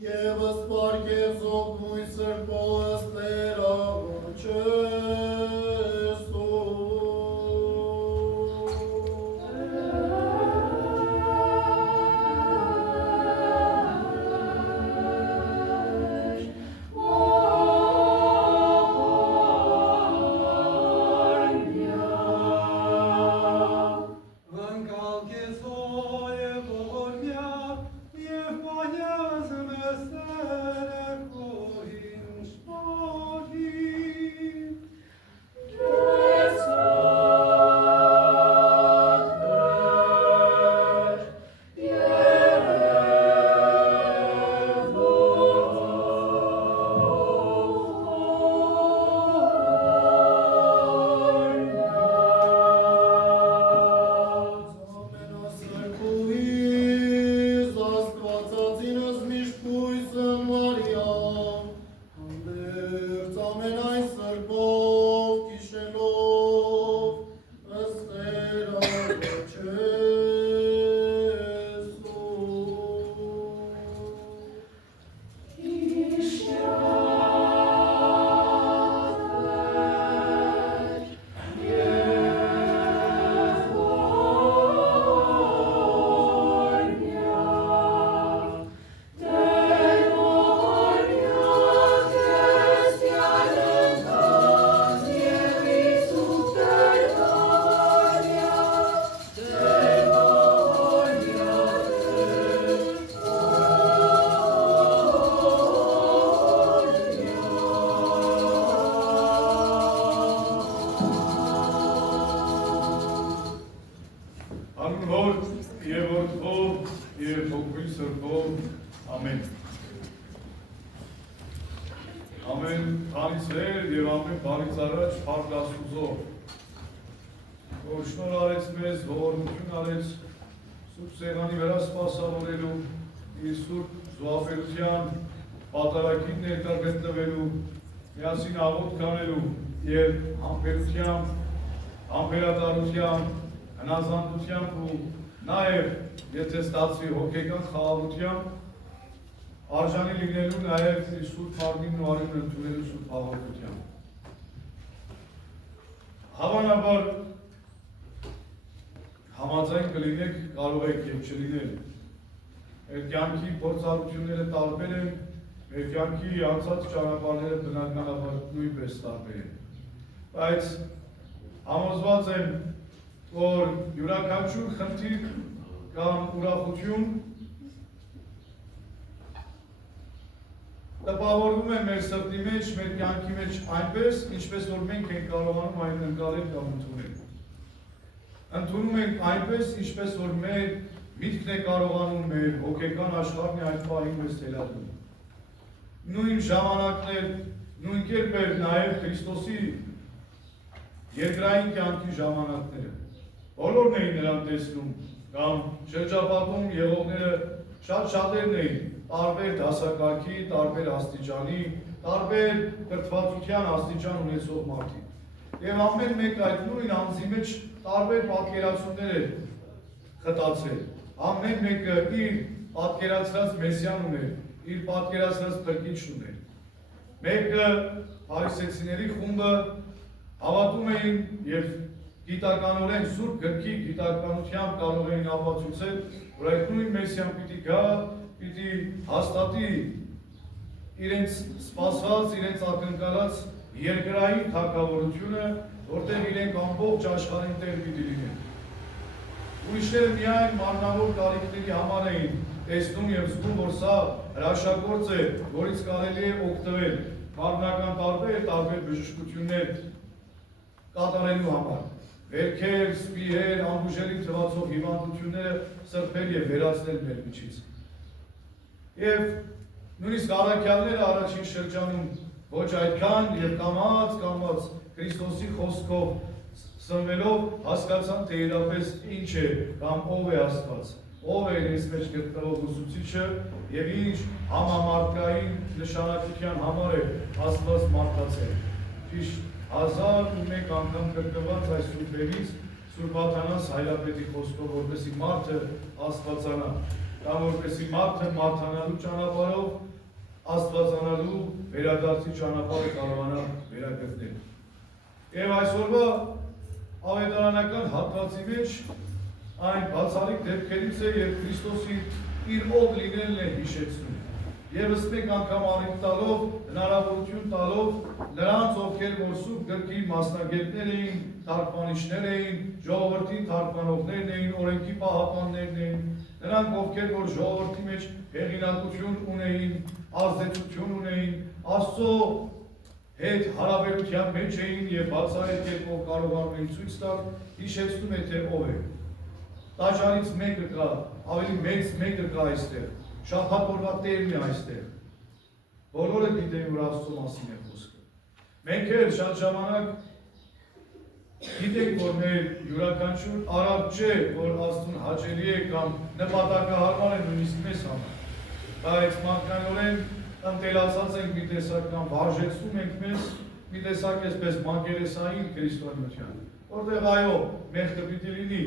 Եվ Ամեն բանից վեր և ամեն բանից առաջ փառք Աստուծո, որ շնորհ արեց մեզ, ողորմություն արեց Սուրբ Սեղանի վրա սպասավորելու, իր Սուրբ զոհաբերության պատարագին ներկա գտնվելու, միասին աղոթք անելու և համբերությամբ, համբերատարությամբ, հնազանդությամբ ու նաև եթե ստացվի հոգեկան խաղաղությամբ արժանի լինելու նաև իր Սուրբ Մարմինն ու արյունը ընդունելու Սուրբ հաղորդությամբ։ Հավանաբար համաձայն կլինեք, կարող եք և չլինել։ Մեր կյանքի փորձառությունները տարբեր են, մեր կյանքի անցած ճանապարհները բնականաբար նույնպես տարբեր են։ Բայց համոզված եմ, որ յուրաքանչյուր խնդիր կամ ուրախություն տպավորվում է մեր սրտի մեջ, մեր կյանքի մեջ այնպես, ինչպես որ մենք ենք կարողանում այն ընկալել կամ ընդունել։ Ընդունում ենք այնպես, ինչպես որ մեր միտքն է կարողանում, մեր հոգեկան աշխարհն է այդ պահին մեզ թելադրում։ Նույն ժամանակներ, նույն կերպ էր նաև Քրիստոսի երկրային կյանքի ժամանակները։ Բոլորն էին նրան տեսնում, կամ շրջապատում եղողները շատերն էին, տարբեր դասակարգի, տարբեր աստիճանի, տարբեր կրթվածության աստիճան ունեցող մարդիկ։ Եվ ամեն մեկ այդ նույն անձի մեջ տարբեր պատկերացումներ էր խտացել։ Ամեն մեկը իր պատկերացրած մեսիան ուներ, իր պատկերացրած փրկիչն ուներ։ Մեկը փարիսեցիների խումբը հավատում էին և գիտականորեն սուրբ գրքի գիտականությամբ կարող էին ապացուցել, որ այդ նույն մեսիան պիտի գա, պիտի հաստատի իրենց սպասված, իրենց ակնկալած երկրային թագավորությունը, որտեղ իրենք ամբողջ աշխարհին տեր պիտի լինեն։ Ուրիշները միայն մարմնավոր կարիքների համար էին տեսնում և զգում, որ սա հրաշագործ է, որից կարելի է օգտվել մարմնական տարբեր բժշկություններ կատարելու համար։ Վերքեր, սպիեր, անբուժելի թվացող հիվանդությունները սրբել և վերացնել մեր միջից։ Եվ նույնիսկ առաքյալները առաջին շրջանում ոչ այդքան և կամաց Քրիստոսի խոսքով սնվելով հասկացան, թե իրապես ինչ է կամ ով է Աստված, ով է իրենց մեջ գտնվող ուսուցիչը և ինչ համամարտկային նշանակության համար է Աստված մարդացել։ Ճիշտ 1001 անգամ կրկնված այս սուրբերից Սուրբ Աթանաս Հայրապետի խոսքով, որպեսզի մարդը աստվածանա, կամ որպեսզի մարդը մարդանալու ճանապարհով աստվածանալու վերադարձի ճանապարհը կարողանա վերագտնել։ Եվ այսօրվա ավետարանական հատվածի մեջ այն բացառիկ դեպքերից է, երբ Քրիստոսի իր ով լինելն է հիշեցնում։ Եվս մեկ անգամ առիթ տալով, հնարավորություն տալով նրանց, ովքեր որ սուրբ գրքի մասնագետներ էին, թարգմանիչներ էին, ժողովրդի թարգմանողներն էին, օրենքի պահապաններն էին, նրանք, ովքեր որ ժողովրդի մեջ հեղինակություն ունեին, ազդեցություն ունեին, Աստծո հետ հարաբերության մեջ էին և բացառիկ կերպով կարողանում էին ցույց տալ, հիշեցնում է, թե ով է։ Տաճարից մեկը կա, ավելի մեծ մեկը կա այստեղ, շաբաթ օրվա Տերն է այստեղ։ Բոլորը գիտեն, որ Աստծո մասին է խոսքը։ Մենք էլ շատ ժամանակ գիտենք, որ մեր յուրաքանչյուր արարք չէ, որ Աստծուն հաճելի է կամ նպատակահարմար է նույնիսկ մեզ համար։ Բայց մանկանորեն ընտելացած ենք մի տեսակ կամ վարժեցնում ենք մեզ մի տեսակ այսպես մակերեսային քրիստոնեության, որտեղ այո, մեղքը պիտի լինի,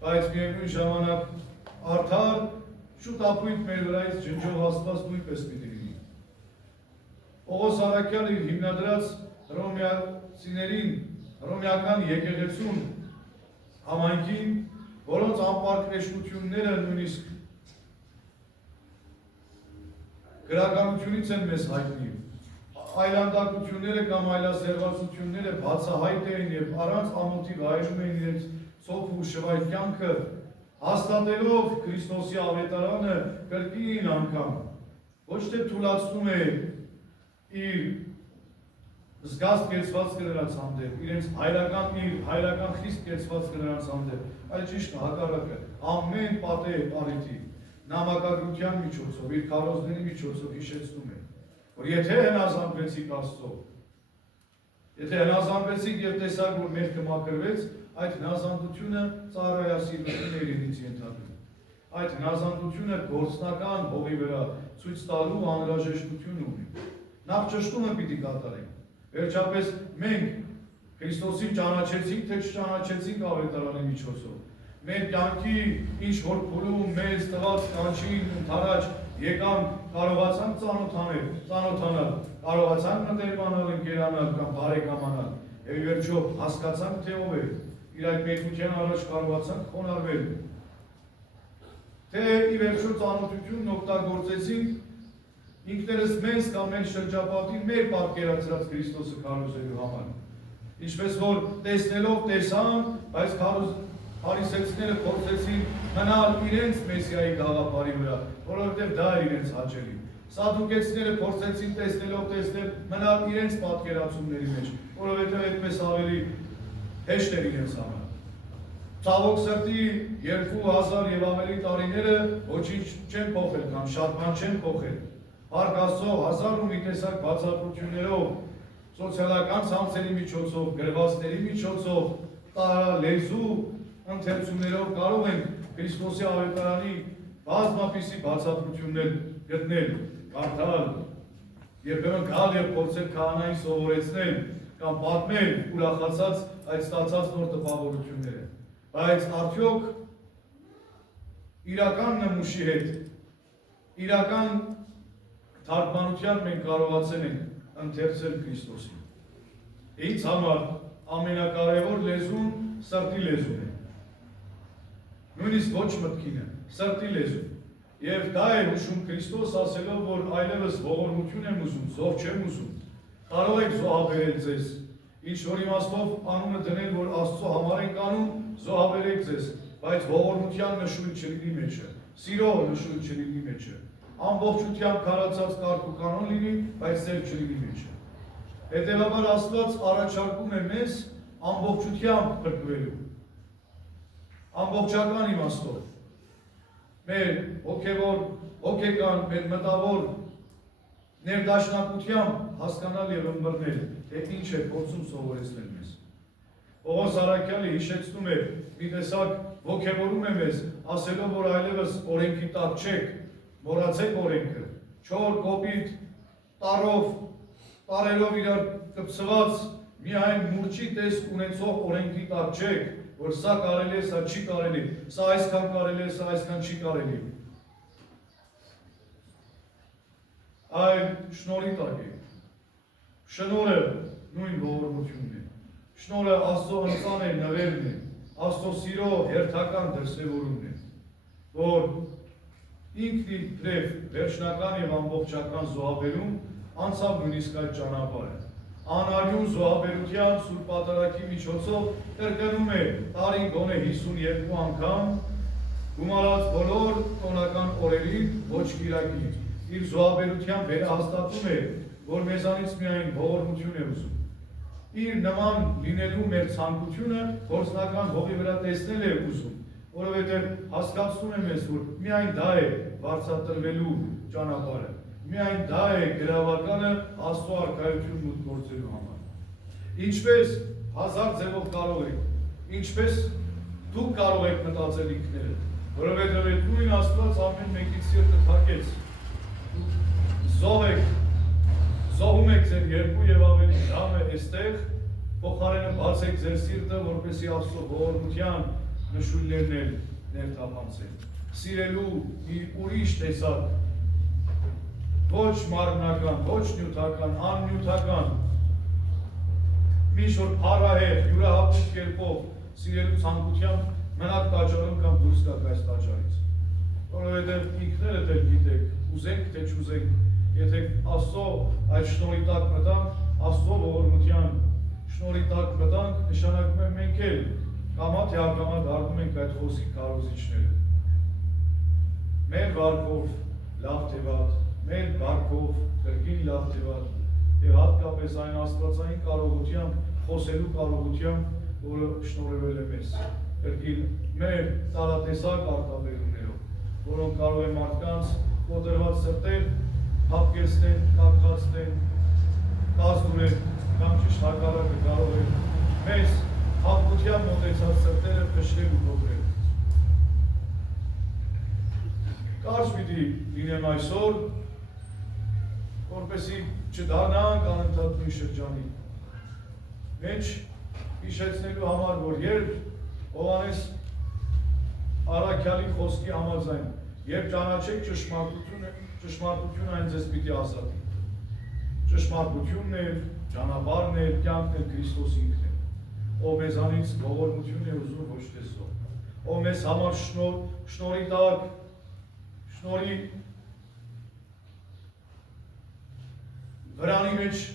բայց միևնույն ժամանակ արդար շուտ ապույտ մեր վրայից ջնջող Աստված նույնպես պիտի լինի։ Պողոս Արաքյանը իր հիմնադրած հռոմեական եկեղեցուն համայնքին, որոնց անպարկրեշտությունները նույնիսկ գրականությունից են մեզ հայտնի, այլանդակությունները կամ այլասերվածությունները բացահայտ էին և առանց ամոթի վայելում էին իրենց ծոփ ու շվայտ կյանքը, հաստատելով Քրիստոսի ավետարանը կրկին անգամ, ոչ թե թուլացնում է իր զգաստ կեցվածքը նրանց հանդեպ, իրենց հայրական խիստ կեցվածքը նրանց հանդեպ, այլ ճիշտ հակառակը, ամեն պատեհ առիթի նամակագրության միջոցով, իր քարոզների միջոցով հիշեցնում է, որ եթե հնազանդվեցիք Աստծո, եթե հնազանդվեցիք և տեսաք, որ մեղքը մաքրվեց, այդ հնազանդությունը ծառայասիրություններից ենթադրում։ Այդ հնազանդությունը գործնական հողի վրա ցույց տալու անհրաժեշտություն ունի։ Նախ ճշտումը պիտի կատարենք։ Վերջապես մենք Քրիստոսին ճանաչեցինք, թե չճանաչեցինք ավետարանի միջոցով։ Մեր կյանքի ինչ որ փուլում մեզ տված կանչին ընդառաջ եկանք, կարողացանք ծանոթանալ, կարողացանք մտերմանալ, ընկերանալ կամ բարեկամանալ, եւ ի վերջո հասկացանք, թե ով է, իր այդ մեկության առաջ կարողացանք խոնարհվել, թե ի վերջո ծանոթությունն օգտագործեցինք ինքներս մեզ կամ մեր շրջապատին մեր պատկերացրած Քրիստոսը քարոզելու համար։ Ինչպես որ տեսնելով տեսան, բայց փարիսեցիները փորձեցին մնալ իրենց Մեսիայի գաղափարի վրա, որովհետև դա էր իրենց հաճելի։ Սադուկեցիները փորձեցին տեսնելով տեսնել մնալ իրենց պատկերացումների մեջ, որովհետև այդպես ավելի հեշտ էր իրենց համար։ Ցավոք սրտի 2000 եւ ավելի տարիները ոչինչ չեն փոխել կամ շատ բան չեն փոխել։ Փառք Աստծո, հազար ու մի տեսակ բացատրություններով, սոցիալական ցանցերի միջոցով, գրվածքների միջոցով, տարալեզու ընթերցումներով կարող ենք Քրիստոսի ավետարանի բազմապիսի բացատրություններ գտնել, կարդալ, երբեմն գալ եւ փորձել քահանային սովորեցնել կամ պատմել ուրախացած այդ ստացած նոր տպավորությունները։ Բայց արդյոք իրական նմուշի հետ, իրական թարգմանությամբ մենք կարողացել ենք ընթերցել Քրիստոսին։ Ինձ համար ամենակարևոր լեզուն սրտի լեզուն է։ Նույնիսկ ոչ մտքինը, սրտի լեզուն։ Եվ դա է հուշում Քրիստոս ասելով, որ այլևս ողորմություն եմ ուզում, զոհ չեմ ուզում։ Կարող եք զոհաբերել ձեզ, ինչ որ իմաստով անունը դնել, որ Աստծո համար ենք անում, զոհաբերեք ձեզ, բայց ողորմության նշույլ չլինի մեջը, սիրո նշույլ չլինի մեջը, ամբողջությամբ քարացած կարգ ու կանոն լինի, բայց սեր չլինի մեջը։ Հետևաբար Աստված առաջարկում է մեզ ամբողջությամբ փրկվելու, ամբողջական իմաստով, մեր հոգևոր, հոգեկան, մեր մտավոր ներդաշնակությամբ հասկանալ եւ ըմբռնել, թե ինչ է փորձում սովորեցնել մեզ։ Պողոս Արաքյալը հիշեցնում է, մի տեսակ ոգևորում է մեզ, ասելով, որ այլևս օրենքի տակ չեք, մոռացեք օրենքը, չոր, կոպիտ, տարերով իրար կպցված, միայն մուրճի տեսք ունեցող օրենքի տակ չեք, որ սա կարելի է, սա չի կարելի, սա այսքան կարելի է, սա այսքան չի կարելի։ Այլ շնորհի տակ է։ Շնորհը նույն ողորմությունն է։ Շնորհը Աստծո ընծան է, նվերն է, Աստծո սիրո հերթական դրսևորումն է, որ ինքն իբրև վերջնական եւ ամբողջական զոհաբերում անցավ նույնիսկ այդ ճանապարհը։ Անարյուն զոհաբերության Սուրբ Պատարագի միջոցով կրկնում է տարին գոնե 52 անգամ, գումարած բոլոր տոնական օրերին ոչ կիրակի։ Իր զոհաբերությամբ վերահաստատում է, որ մեզանից միայն ողորմություն է ուզում։ Իր նման լինելու մեր ցանկությունը գործնական հողի վրա տեսնել է ուզում, որովհետև հասկացնում է մեզ, որ միայն դա է վարձատրվելու ճանապարհը, միայն դա է գրավականը Աստծո արքայություն մուտք գործելու համար։ Ինչպես հազար ձևով կարող եք, ինչպես դուք կարող եք մտածել ինքներդ, որովհետև այդ նույն Աստված ամեն մեկի սիրտը թակեց։ Զոհում եք ձեր երկու եւ ավելի ժամը այստեղ, փոխարենը բացեք ձեր սիրտը, որպեսզի Աստծո ողորմության նշույլներն ներթափանցեն։ Սիրելու մի ուրիշ տեսակ ոչ մարմնական, ոչ նյութական, աննյութական, միշտ որ փառահեղ, յուրահատուկ կերպով սիրելու ցանկությամբ մենակ տաճարում կամ դուրս գաք այս տաճարից։ Որովհետև ինքներդ էլ գիտեք, ուզենք թե չուզենք, եթե Աստծո այդ շնորհի տակ մտանք, Աստծո ողորմության շնորհի տակ մտանք, նշանակում է մենք էլ կամա թե ակամա դառնում ենք այդ խոսքի քարոզիչները։ Մեր վարկով լավ թե վատ, մեր վարկով կրկին լավ թե վատ, եւ հատկապես այն աստվածային կարողությամբ, խոսելու կարողությամբ, որը շնորհվել է մեզ։ Կրկին մեր տարատեսակ արտաբերումներով, որոնք կարող է մարդկանց կոտրված սրտեր հապկեցնել, կապկացնել, կազդուրել, կամ ճիշտ հակառակը կարող է մեզ հապկությամբ մոտեցած սրտերը փշրել ու փոխել։ Կարճ պիտի լինեմ այսօր, որպեսզի չդառնանք անընդհատ նույն շրջանի մեջ հիշեցնելու համար, որ երբ Հովհաննես առաքյալի խոսքի համաձայն, երբ ճանաչեք ճշմարտությունը այն ձեզ պիտի ազատի։ Ճշմարտությունն է, ճանապարհն է, կյանքն է Քրիստոս ինքն է, ով մեզանից ողորմություն է ուզում ոչ թե զոհ, ով մեզ համար շնորհի տակ, շնորհի վրանի մեջ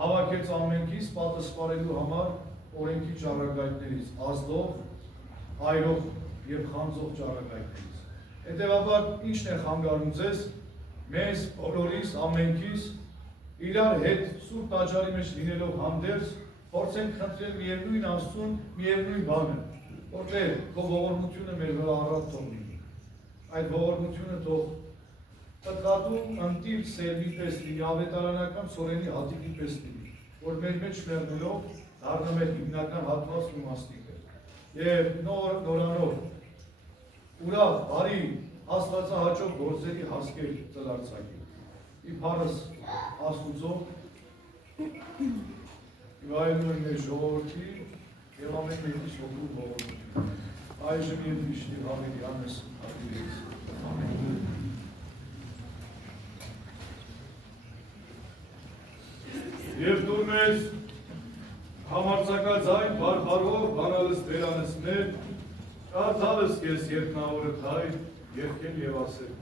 հավաքեց ամենքից պատասխանելու համար օրենքի ճառագայթներից, ազդող, այրող եւ խանձող ճառագայթներից։ Հետևաբար ինչն է խանգարում ձեզ, մեզ բոլորիս, ամենքից իրար հետ սուրբ տաճարի մեջ լինելով հանդերձ, փորձենք խնդրել միևնույն Աստծուն, միևնույն բանը, որտեղ քո ողորմությունը մեր վրա առատ թող լինի։ Այդ ողորմությունը թող պատկատու ընտիր սերմի պես լինի, ավետարանական սորենի հատիկի պես լինի, որ մեր մեջ մեռնելով դառնում է հիմնական հատվածն ու մասնիկը։ Եվ նորանոր, ուրախ, բարի, աստվածահաճո գործերի հասկեր ծլարձակի։ Իբարս Աստուծո, եւ այլն մեր ժողովրդի եւ ամեն մեկից հոգու ողորմություն։ Այժմ եւ միշտ հավելի անես աղիլից։ Ամեն։ Եվ դուր մեզ համարձակած այն բարբարով բանալս դերանս մեր, կարդալս կես երկնավորդ հայ, երկել և ասել։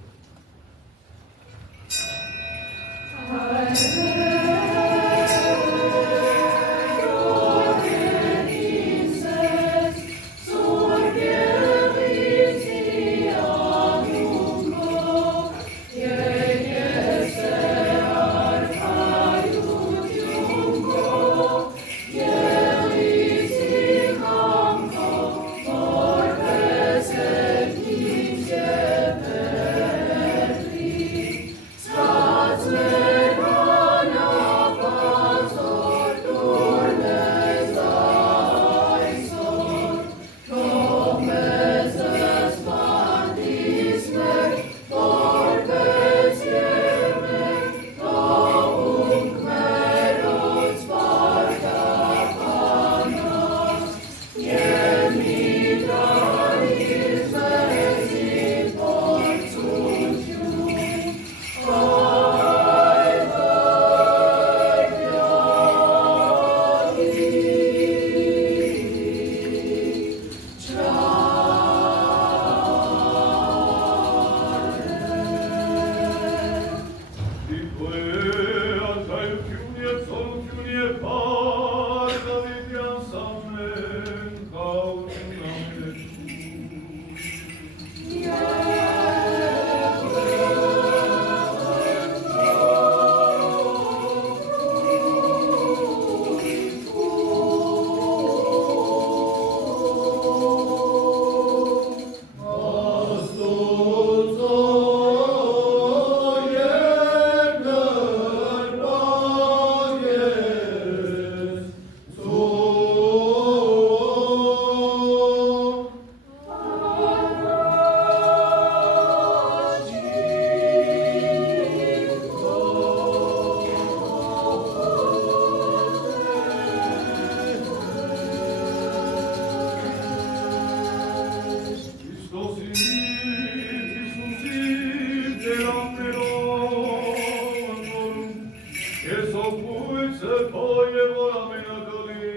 երոգույցը փոյ և որ ամենակալի,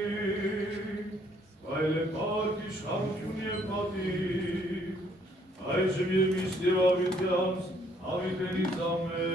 այլ է պարկ իշխանություն և պատիվ, այժմ և միշտ և ավիտյանց, ավիտենից ամեն։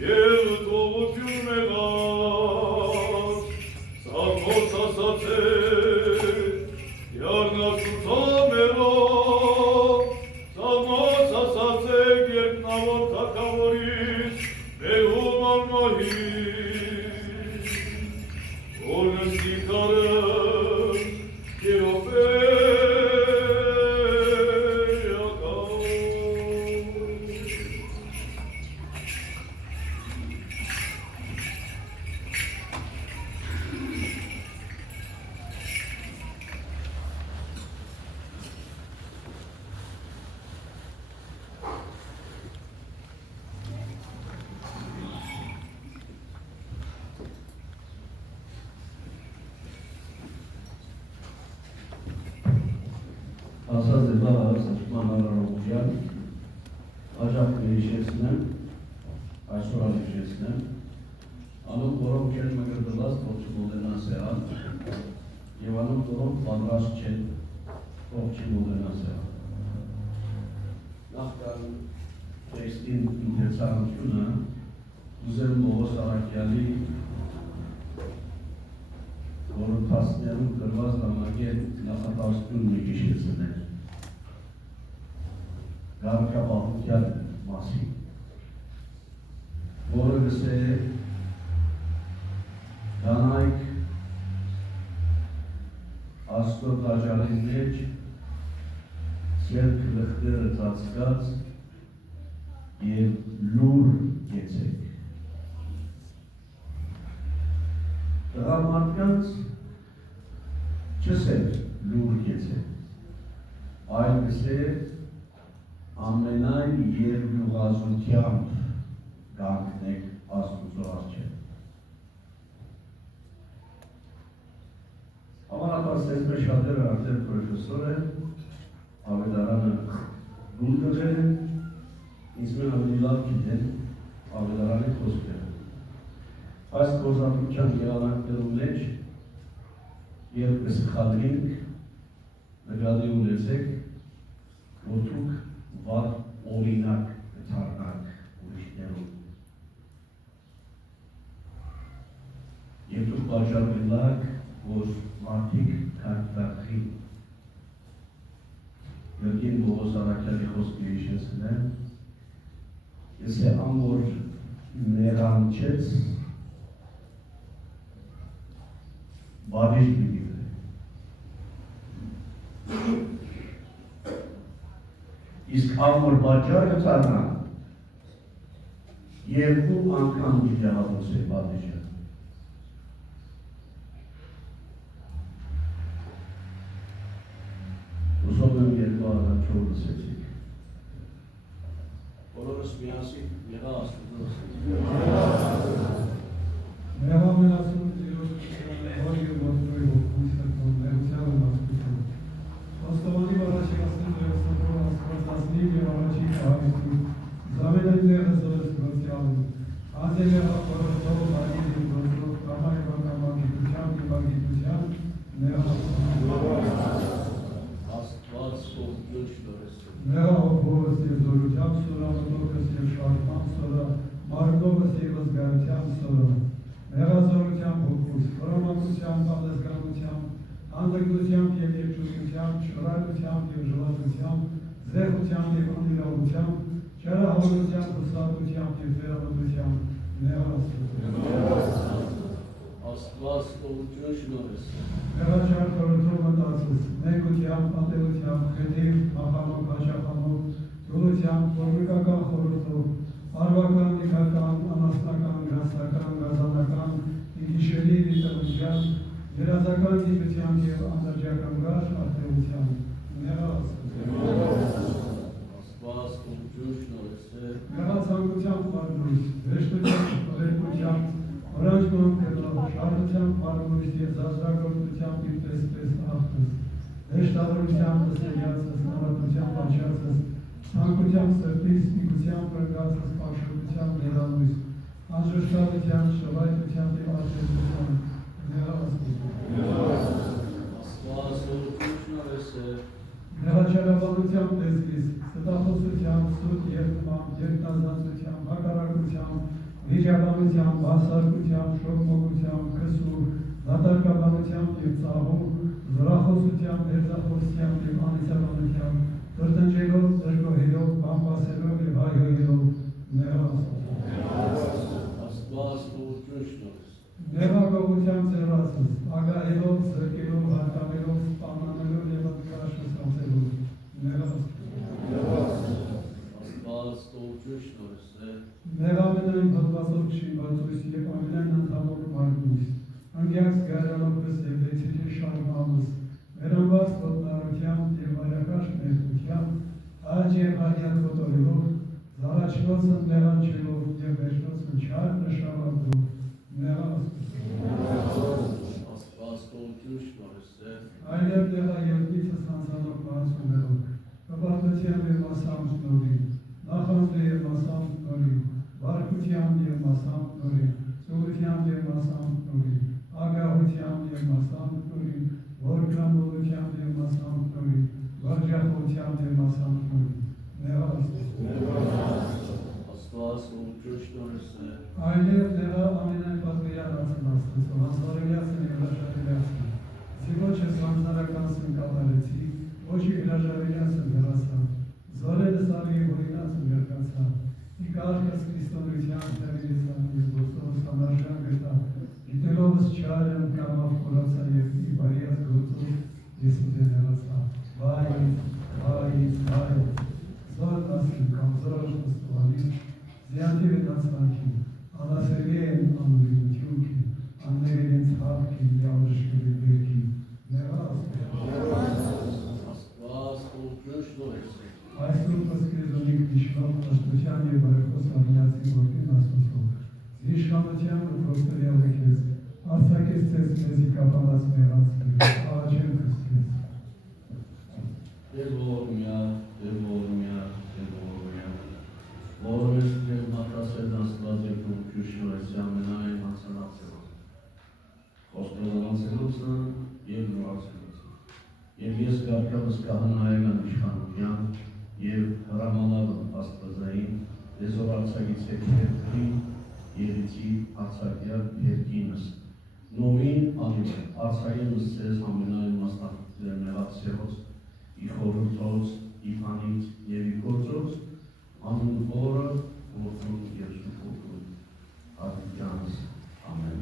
Եվ թողություն մեղած, սաղոց ասած Ասած է դա սաչման հարարողության, աժապ կրիշեցնեմ, այսօր ալիշեցնեմ, անոք որոնք են մգրդլած, որ չմոդենան սեան, և անոք որոնք պատրաստ չեն, որ չմոդենան սեան։ Նախքան տեքստին ինտերցանությունը, ուզեմ Պողոս Արաքյալի որը տասներում գրված նամակի նախատասություն մի հիշեցնել գարկապահության մասին, որը գսե կանայք Աստծո տաճարի մեջ ձեր գլխները ծածկած և լուր կեցեք։ Տղամարդկանց չսեր լուր կեցեք, այլ գսեր ամենայն երկյուղազությամբ գանքնեք Աստուծո առջև։ Համարապես այսպես շատերը արդեն պրոֆեսոր են, ավետարանը դուլ գտել են, ինձ մեն ավելի լավ գիտեն ավետարանի խոսքերը։ Այս գործառնության եղանակներու մեջ երբ կսխալվենք, նկատի ունեցեք, որ դուք վատ օրինակ կդառնաք ուրիշներուն։ Եվ դուք պատճառվելաք, որ մարդիկ քարտախի Գերգին Պողոս Արաքյալի խոսքը հիշեցնեմ, ես է ամոր ներանչեց բարիշ պիտի վրե։ Իսկ ամոր բաճար կծարնա երկու անգամ պիտի հավոց է բարիշը։ Ուսով եմ երկու առաջով լսեցիք։ Բոլորս միասին եղա Աստուծո։ Մեղա մնացում Հորգը որդրոյ հոգուսակով, ներուցյալը մասկություն։ Ոստովանի վարաշիկասին դրստոպով ասկվածասնիվ և առաջի կահավիցում, զամենային նեղը զորս գործյալում, անձել եղա խորոստով, արգիզին գործով, կամայ վակամագիտության, կիվագիտության, նեղա Նեղա հոգովս և զորությամբ սորա, մտոքս և շարքամ սորա, մարդովս և զգարության սորա, Մեղազորությամբ հոգուս, խորամակությամբ, ալեսկանությամբ, հանդգնությամբ և երջությունությամբ, շռայլությամբ և ժլատությամբ, զեղությամբ և անդիրավությամբ, ճարահավորությամբ, հուսատությամբ և վերամտությամբ, Աստված կողություն շնորհես։ Մեղաչար խորհրդով մտածես, մեկությամբ, ատելությամբ, խետիվ, ախանով, հաճախանով, դոլությամբ, կորմիկական խորհրդով, արվական, նիքական, անասնական, գրասական, գազանական, ինգիշելի վիտեղությամբ, երազական գիտությամբ և անդրջական գար արտեղությամբ, Աստված կողություն շնորհես։ Մեղացանկությամբ պարդույս, վեշտությամբ, վերկությամբ, Հորանջման կրլով, շարդությամբ պարդույս և զազրագործությամբ իմ տեսպես աղթս, վեշտադրությամբ լսելյացս, նավատությամբ աչյացս, Թանկությամբ սրտիս, միգությամբ պրգացս, պաշտությամբ ներանույս, անժշտատությամբ, շվայտությամբ և արտերությամբ, Աստված կողություն շնորհես։ Մեղաչարաբանությամբ տեսքիս, ստախոսությամբ, սուտ երկմամբ, երկնազանցությամբ, հակարակությամբ, վիճաբանությամբ, բասարկությամբ, շոկմոգությամբ, կսուր, դատարկաբանությամբ և ծաղում, զորախոսությամբ, դերձախոսությամբ և անիծաբանությամբ, տրտնջելով, զրկողելով, բամբասելով և հայհոյելով, Աստված ողջույն շնորհես։ նեղագողությամբ ձեռացս, ագահելով, զրկելով, հարկավելով, սպանանելով և ընդկաշնացնելով, Աստված ողջույն շնորհես։ Նեղամենայն պատվասով կշիբացույս և ամենայն անդամով մարգույս, անգյակս գարյանոքս և լեցիլի շարմամս, վերամբաց ոտնարությամբ և վայրակաշ ներկությամբ, աջ և հարյատ ոտորելով, զարաչնոցն նեղանչելով և վերջնոցն չար նշանավորով, Աստված ողջույն շնորհես։ այլև նեղա ելքիցս հանձանով մարացումներով, կպարտությամբ և մասամբ նորի, նախանձ և մասամբ նորի, վարկությամբ և մասամբ նորի, ծորությամբ և մասամբ նորի, ագահությամբ և մասամբ նորի, որգրամոլությամբ և մասամբ նորի, վարժախությամբ և մասամբ նորի, Աստված ողջույն շնորհես։ այլև նեղա ամենայն պատվիրան Աստծո, հանձնարարյացն և հրաժարելյացն, զիվոչս հանձնարականսն կատարեցի, ոչի հրաժարելյացն հրասա, զորելս արի և օրինացն երկացա, իկարկս Քրիստոնության հրավիրեցան և գործովս համարժան գտա, գիտելովս չարեմ կամավ կորացա և ի բարիած գործով ես ուտել հրասա, բայից, զոր նասին կամ զորոշ նստուղալիս, զիանտի վետացվանքի, անասելի են անուրինությունքի, աններել են ծաղքի, յավրշկելի բերքի, Աստված ողջույն շնորհես։ այսօր պսկեզոնիկ նիշնով նշտության և բարեխոս արնյացի որդին աստոսով, զիշանության ու փոստերյալը կեզ, արցակես ծեզ մեզի կապանած մեղացնի, աղաչեմ կսկես։ Դեր ողորմյա, ողորմես դեր մատասեն աստված և ողջույն շնորհես ամենայն հանցանացելով, խոստովանացելոցը և նորացելոցը, և ես գարկավս կահանայական իշխանության և հրամանալն աստվածային դեզոր արցակից հերքի երիցի արցակյալ հերքինս, նովին անիվը, արցակենս ձեզ ամենայն մասնակցել մեղացելոց, ի խորհրդոց, ի փանից և ի գործոց, անուն Հորը, Որդուն և Սուրբ Ատիքյանս, ամեն։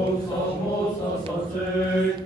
Ով սաղմոս ասացեք,